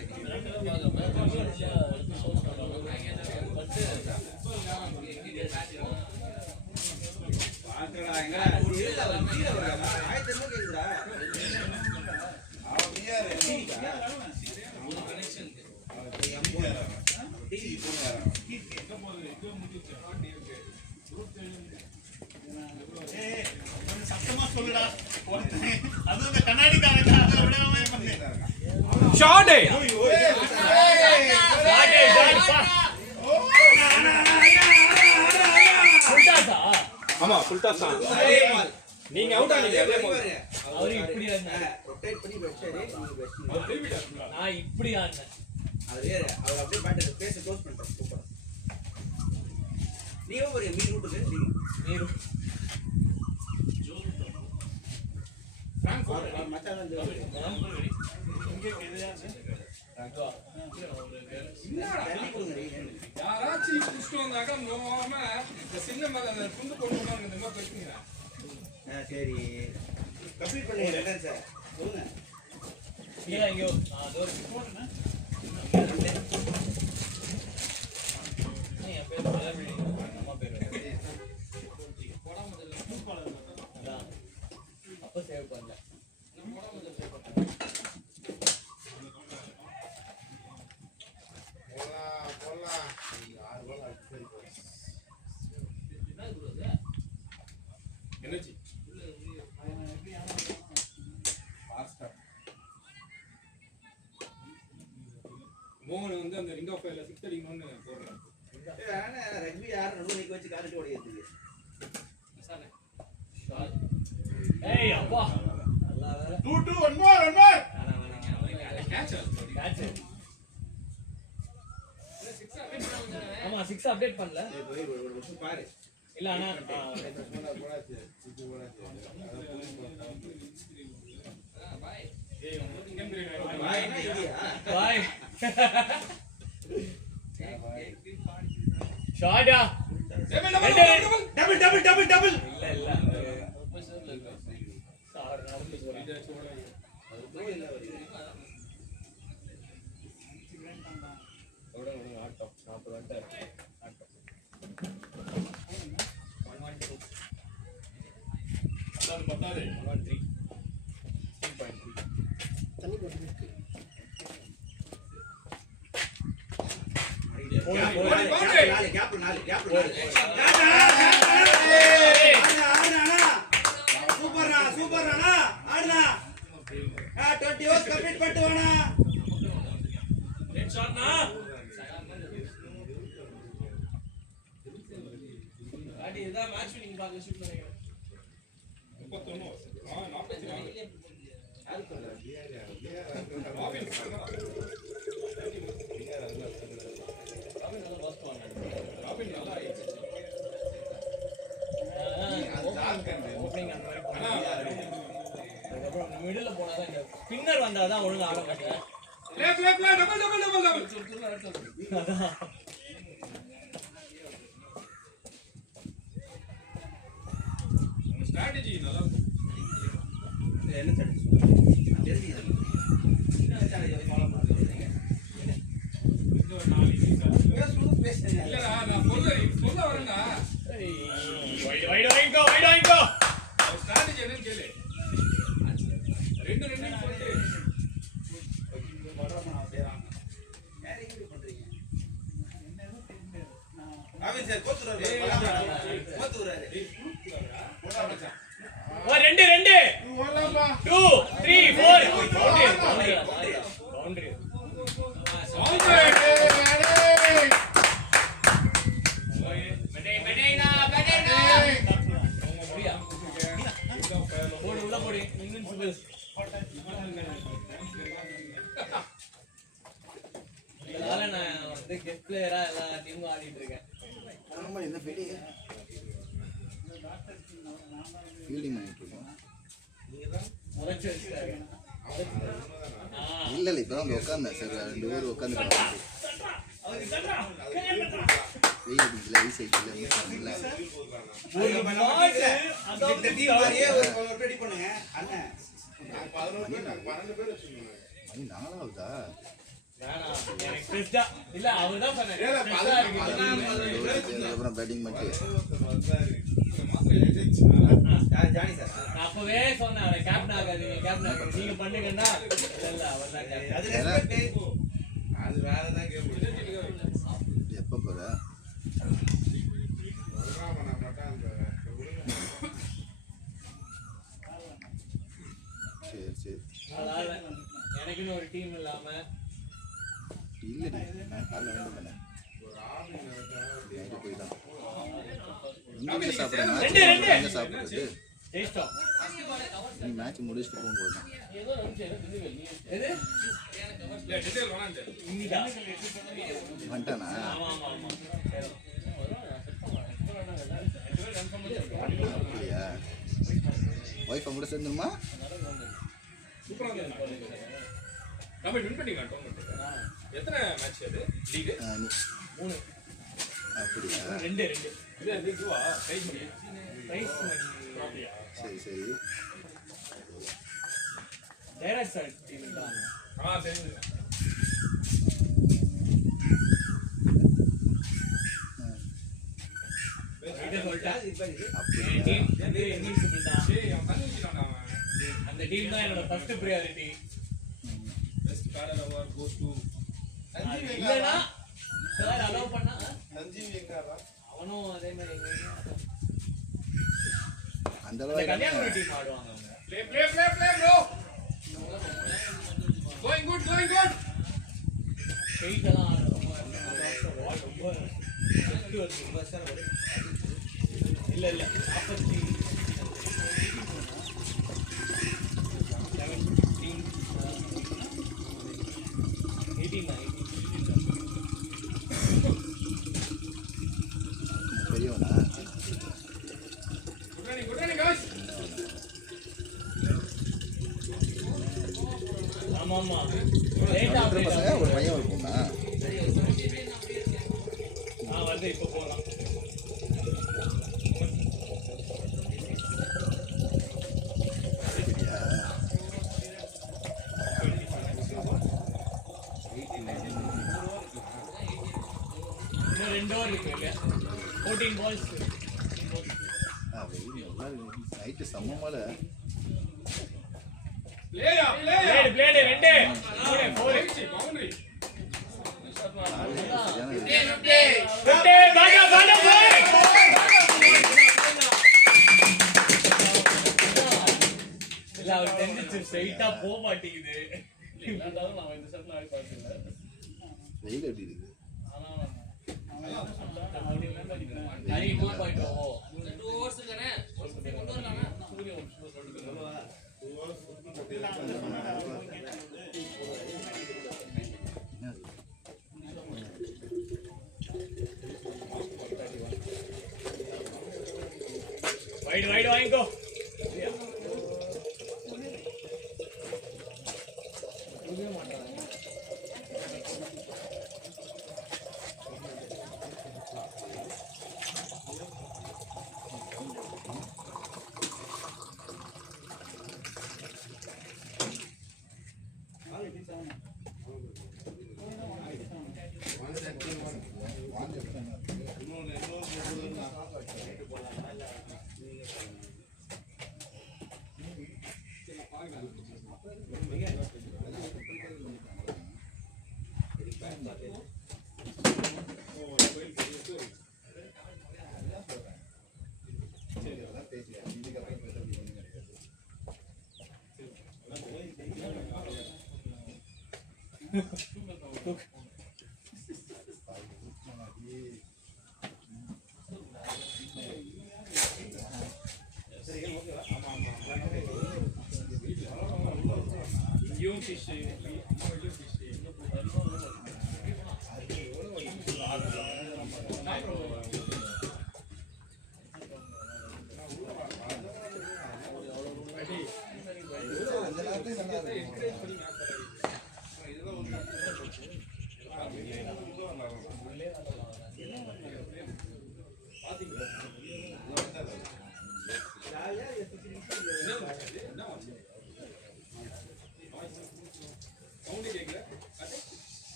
பாக்கடா எங்க இல்ல கீழ வரடா 1000 கேக்குடா அவன் பிஆர் அவன் கனெக்ஷன் டிவி போறாரு எங்க போகுது இது முடிச்சு ஏய் கொஞ்சம் சத்தமா சொல்லுடா அது அந்த கண்ணாடிக்காரங்க அத விடாம பண்ணேன் ஷாட் ஆமா ஃபுல் டாஸ் தான் நீங்க அவுட் ஆனீங்க அதே மாதிரி அவரு இப்படி ஆடுனாரு ரொட்டேட் பண்ணி வெச்சாரு நீ வெச்சி நான் இப்படி ஆடுனேன் அது வேற அவர் அப்படியே பேட் பேஸ் க்ளோஸ் பண்ணிட்டார் சூப்பர் நீ ஒரு மீ ரூட்டுக்கு நீரு ஃப்ராங்க்ஃபர்ட் மச்சான் வந்து இங்க எதுயா தண்ணி கொடுங்க யாராச்சும் புடிச்சிட்டு வந்தாக்கா நோவாம இந்த சின்ன மேல துண்டு போட்டு விடாங்க இந்த மாதிரி பேசுங்க சரி கம்ப்ளீட் பண்ணி ரெண்டாம் சார் சொல்லுங்க இங்க இங்க டோர் போடுங்க நீ அப்பே செலிபிரிட்டி அம்மா பேரு அப்ப சேவ் பண்ணல எனர்ஜி மோகன் வந்து அந்த ரிங் ஆஃப் ஃபயர்ல 6 அடிக்கணும்னு போடுறாங்க ரக்பி யார் நடுவு நிக்க வச்சு காரிட்டு ஓடியது ஏய் அப்பா 2 2 1 more கேட்ச் கேட்ச் ஆமா 6 அப்டேட் பண்ணல ஒரு நிமிஷம் பாரு இல்ல ஆனா பாய் என்ன இடியா பாய் ஷாடா டபுள் டபுள் டபுள் டபுள் இல்ல இல்ல சார் நடந்து போறேன் ஆட்டம் 40 வந்துட்டாரு ஆட்டம் 112 பத்தாது 113 3.3 தண்ணி போட்டு இருக்கு சூப்பர் ஆடுனா 20 ஓவர்ஸ் கம்ப்ளீட் பண்ணிட்டு வாடா ரெட் ஷாட்னா ஆடி இதா மேட்ச் வின்னிங் பாக்க ஷூட் பண்ணிங்க 31 44 மிடில் போனாதான் பின்னர் வந்தாதான் ஒழுங்கா ஆட மாட்டேன் ஸ்ட்ராட்டஜி நல்லா என்ன ஸ்ட்ராட்டஜி இல்லடா நான் சொல்ல வரேன்டா வைடு வாங்கிக்கோ ஸ்ட்ராட்டஜி என்னன்னு கேளு 2 போட்டு சார் கோத்துறாரு ரெண்டு 2 3 4 பவுண்டரி வந்து கெஸ்ட் பிளேயரா எல்லா டீமும் ஆடிட்டு இருக்கேன். ஆமா இந்த ஃபீல்டிங் பண்ணிட்டு இருக்கோம். முறைச்சு வச்சுட்டாரு. இல்ல இல்ல இப்பதான் வந்து உட்காந்தேன் சார் 2 பேர் உட்காந்துருக்காங்க. வெயில் அடிக்கல ஈ சைக்கிள் இல்ல இந்த டீம் மாதிரியே ஒரு ரெடி பண்ணுங்க அண்ணன். 12 பேர் வச்சுக்கோங்க. மணி 4ஆகுதா? வேணாம் எனக்கு ஸ்ட்ரெஸ்டா இல்ல அவர்தான் சொன்னாரு அப்புறம் பேட்டிங் மட்டும் ஜானி சார் நான் அப்பவே சொன்னேன் அவரை கேப்டன் ஆகாதீங்க கேப்டன் ஆகாது நீங்க பண்ணுங்கன்னா இல்ல அவர்தான் கேப்டன். அது ரெஸ்பெக்ட். அது வேற தான் கேம். எப்போ போற? சரி சரி அதனால எனக்குன்னு ஒரு டீம் இல்லாம இல்லடி நான் காலைல வந்து பண்ணேன் நைட்டு போய் தான் இங்கே சாப்பிட்றேன் எங்கே சாப்பிட்றது? ஜெயிச்சிட்டோம். நீ மேட்ச் முடிச்சுட்டு போகும்போது தான் ஏதோ நினைச்சு எது இல்ல டீடைல் வேணாம். இன்னிக்கா வந்துட்டானா? ஆமா ஆமா ஆமா அப்படியா? ஒய்ஃபை கூட சேர்ந்துருமா? சூப்பரா இருந்தது. நம்ம வின் பண்ணிக்கலாம் டோர்னமெண்ட். எத்தனை மேட்ச் அது? லீக் 3 அப்படியா? 2 இது இதுவா பிரைஸ் பிரைஸ் சரி சரி டைரக்ட் சார் டீம் தான். சரி. இத சொல்லிட்டா அப்படியா? டீம் வந்து இன்விசிபிள் தான். ஏய் அவன் தண்ணி ஊத்திட்டான்டா அவன். அந்த டீம் தான் என்னோட first priority. Best barrel award goes to இல்லனா சார் அலோவ் பண்ணா சஞ்சீவ் எங்காரா? அவனும் அதே மாதிரி எங்க அந்த இந்த அளவுக்கு கன்னியாகுமரி டீம் ஆடுவாங்க அவங்க. play bro. Going good. ஸ்ட்ரெயிட்டா தான் ஆடுறாங்க. ரொம்ப செட்டு வருது. இல்ல 40 பெரியவனா? Good running guys. ஆமா லேட்டா பசங்க ஒரு பையன் ஒரு பொண்ணா? வந்து இப்ப போலாம். இன்னும் 2 ஓவர் இருக்கு இல்லையா? 14 balls. வெயில் நல்லா நைட்டு செம்ம மழை. Blade 2 4 Boundary. இல்ல அவர் டென்னிஸ் ஸ்ட்ரைட்டா போக மாட்டேங்குது. நான் இந்த செட்ல ஆடி பார்த்தேன். வெயில் எப்படி இருக்கு? ஹரி 2.0 2 ஓவர்ஸ் தானே கொண்டு வரலாமா? வைடு வாங்கிக்கோ. இங்கேயும் ஃபிஷ் அம்மா வீட்லயும் ஃபிஷ்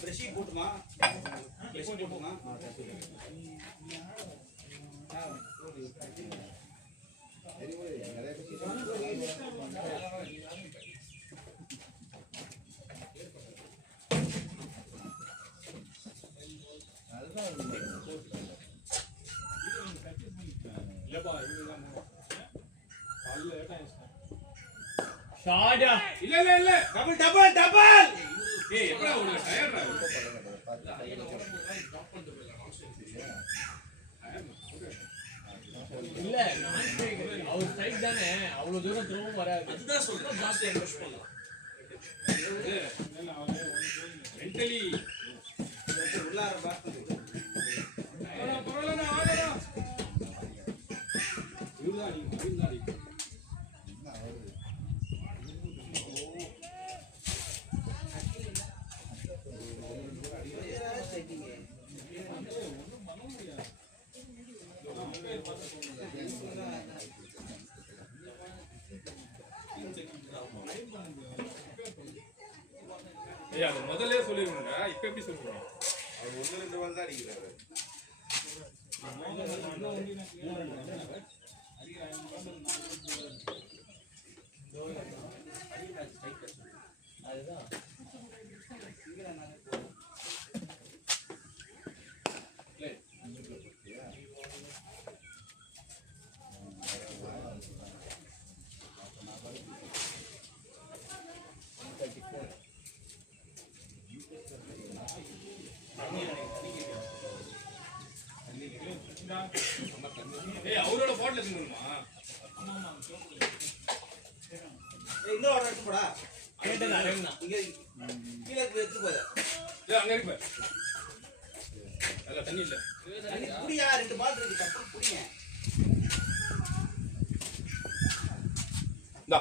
ஃப்ரெஷி போட்டுமா ஃப்ரெஷ் போட்டுமா ஷாடா இல்ல டபுள் டபுள் டபுள் ஏய் எப்படா ஒரு டயர்டா இல்ல நான் அவர் ஸ்ட்ரைக் தானே அவ்வளவு தூரம் த்ரோவும் வராது. அதுதான் சொல்றேன் ஜாஸ்தியா இன்வெஸ்ட் பண்ணலாம். மென்டலி உள்ளார பாத்து பரவாயில்ல ஆடடா இவர்தான் நீ ஏய் அது முதல்லயே சொல்லிருங்க இப்ப எப்படி சொல்றீங்க அவர் 1-2 பால் தான் அடிக்கிறாரு. அதுதான் ஏய் அவரோட பாட்டில் எடுத்துக்கணுமா இந்த ஆர்டர் எடுத்து போடா கேட்டது அரேனா இங்க கீழ எடுத்து போடா ஏய் அங்க இருக்கு அல்ல தண்ணி இல்ல புடியா ரெண்டு பால் இருக்கு தப்பு புடிங்க இந்தா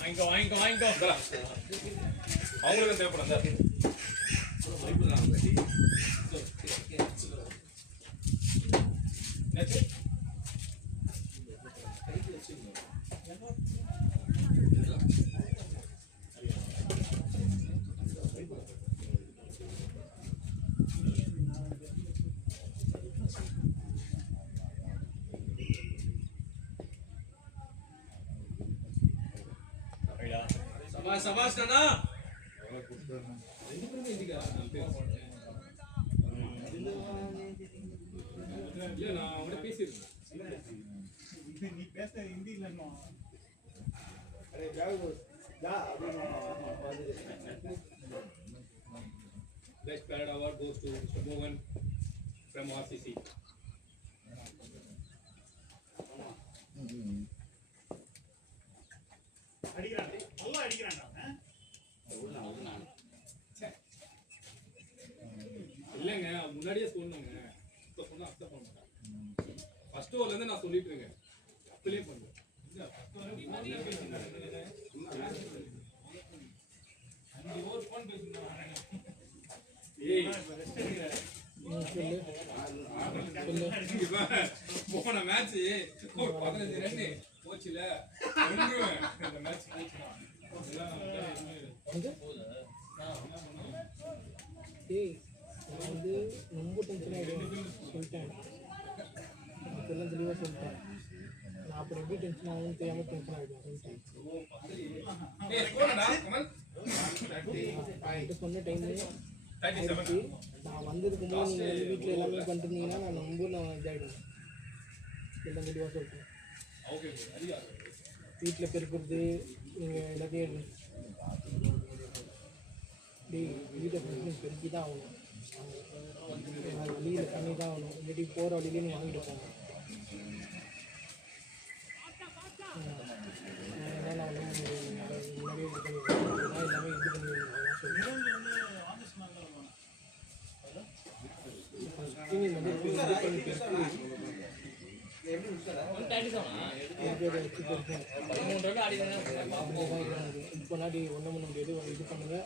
வாங்கிக்கோ அவங்களுக்கு தேவைப்படும் அந்த சபாஷ் அண்ணா இல்ல நான் அவங்கள்ட்ட பேசியிருக்கேன் நீ பேச ஹிந்தி இல்லைன்னா Best Parrot Award goes to Mr. Mohan from RCC. அடிக்கிறான் நல்லா அடிக்கிறான் இல்லைங்க முன்னாடியே சொன்னேங்க இப்போ சொன்னா அக்செப்ட் பண்ண மாட்டேன் ஃபர்ஸ்ட் ஓவர்ல இருந்து நான் சொல்லிட்டு இருக்கேன் அப்படியே பண்ணுவேன் போன மேட்ச் ஒரு 15 ரன் போச்சுல இந்த மேட்ச் ஏய் நான் வந்து ரொம்ப டென்ஷன் ஆகிடும் சொல்லிட்டேன் அதெல்லாம் தெளிவாக சொல்லிட்டேன் நான் அப்புறம் எப்படி டென்ஷன் ஆகும்னு தெரியாமல் டென்ஷன் ஆகிடும் சொல்லிட்டேன் என்கிட்ட சொன்ன டைம்லேயே நான் வந்ததுக்கு முன்னாடி நீங்கள் வந்து வீட்டில் எல்லாமே பண்ணிருந்தீங்கன்னா நான் இதாகிடுவேன் எல்லாம் தெளிவாக சொல்லிட்டேன் ஓகே வீட்டில் பெருக்கிறது நீங்கள் எல்லாத்தையும் வீட்டை நீங்கள் பெருக்கி தான் ஆகணும். அது வழியில் பண்ணி தான் ஆகணும். இல்லாட்டி போகிற வழியிலே நீங்கள் வாங்கிட்டு போகணும். அதனால் நான் வந்து முன்னாடியே இது பண்ணிடுவேன். எல்லாமே இது பண்ணிடுவேன் ஃபஸ்ட்டு நீங்கள் வந்து இது பண்ணி பெருக்கி இப்போ நாடி ஒன்றும் பண்ண முடியாது. இது பண்ணுங்க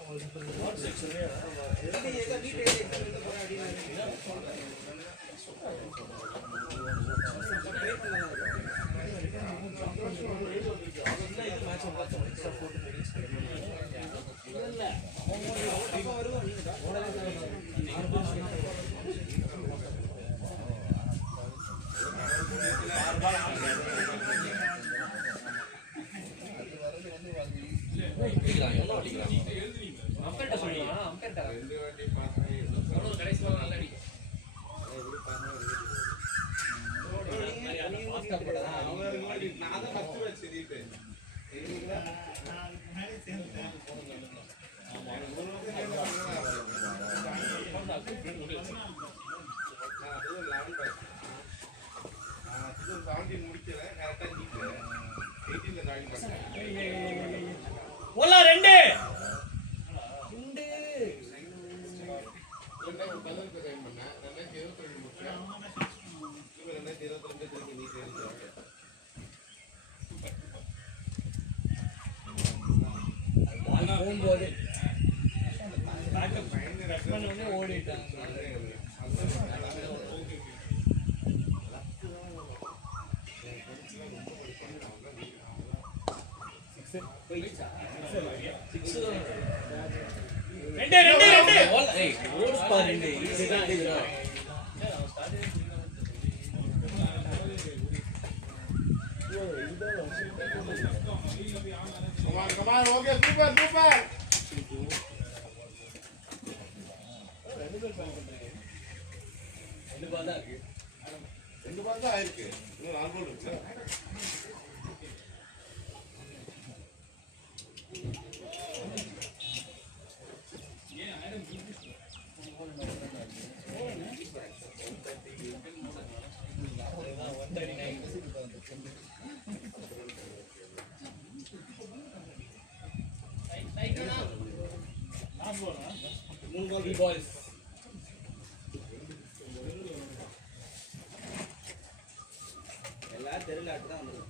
போகும்போது ஓடிட்டாங்க. Come on, okay, super. ரெண்டு பால் தான் ஆயிருக்கு. இன்னும் 4 கோல் இருக்கு. எல்லாரும் தெருவில் ஆட்டு தான் வந்துடும்.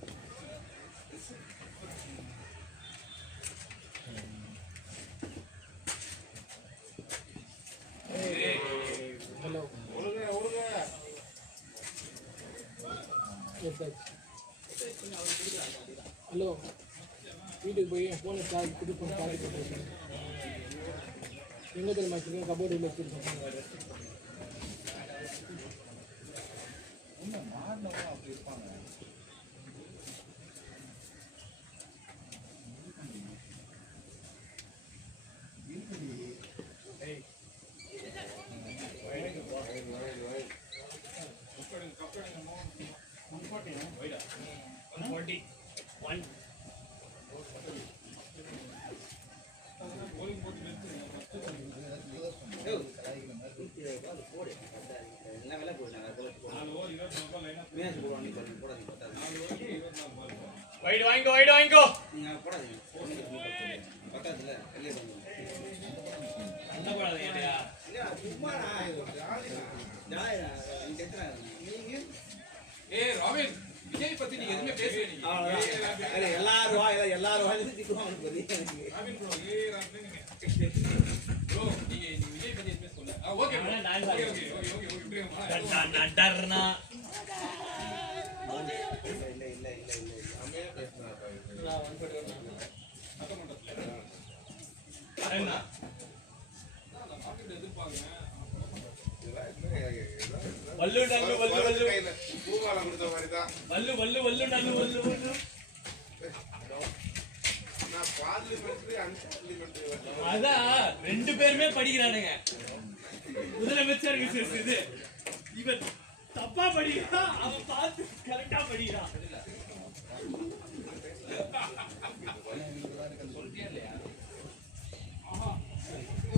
ஹலோ ஹலோ வீட்டுக்கு போய் என் ஃபோனை சார்ஜ் புது ஃபோன் சார்ஜ் போட்டு எங்கே தெரியுமா வச்சுருக்கேன்? கபோர்டு உள்ள வச்சுருக்கேன். அப்படி இருப்பாங்க. வாங்கிக்கோ. நீங்க போடாதீங்க. பக்கத்துல வெளியே வந்து அந்த போடாதீங்க. இல்ல சும்மா ராபின் விஜய் பத்தி நீங்க எதுவுமே பேசுறீங்க. எல்லாரும் வாயிலும் திக்குவாங்க. ராபின் ப்ரோ ராபின் ப்ரோ நீங்க விஜய் பத்தி எதுவுமே சொல்ல. ஓகே நட்டர்னா வல்லு நல்லு வல்லு வல்லு பூவால கொடுத்த மாதிரி தான். வல்லு வல்லு வல்லு நல்லு வல்லு வல்லு. நான் பார்லிமெண்ட்ரி அன்பார்லிமெண்ட்ரி அதான் 2 பேருமே படிக்கிறானுங்க. முதலமைச்சர் இது இவன் தப்பா படிக்கிறான், அவன் பார்த்து கரெக்டா படிக்கிறான்.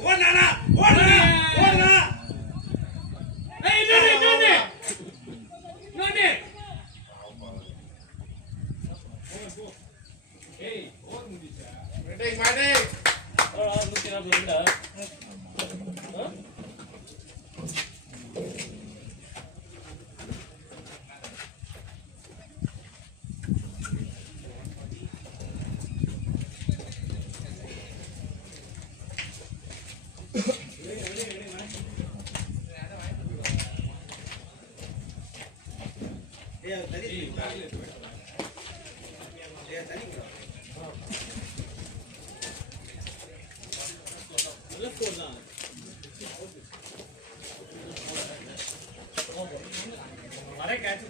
ஓடுனா ஓடுனா ஓடுனா ஏய் இன்னொன்னு ஏய் ஓவர் முடிச்சா மேட்டிங் மேட்டிங் 142 ஏய் தரி ஏய் தரி நல்ல ஸ்கோர் தான்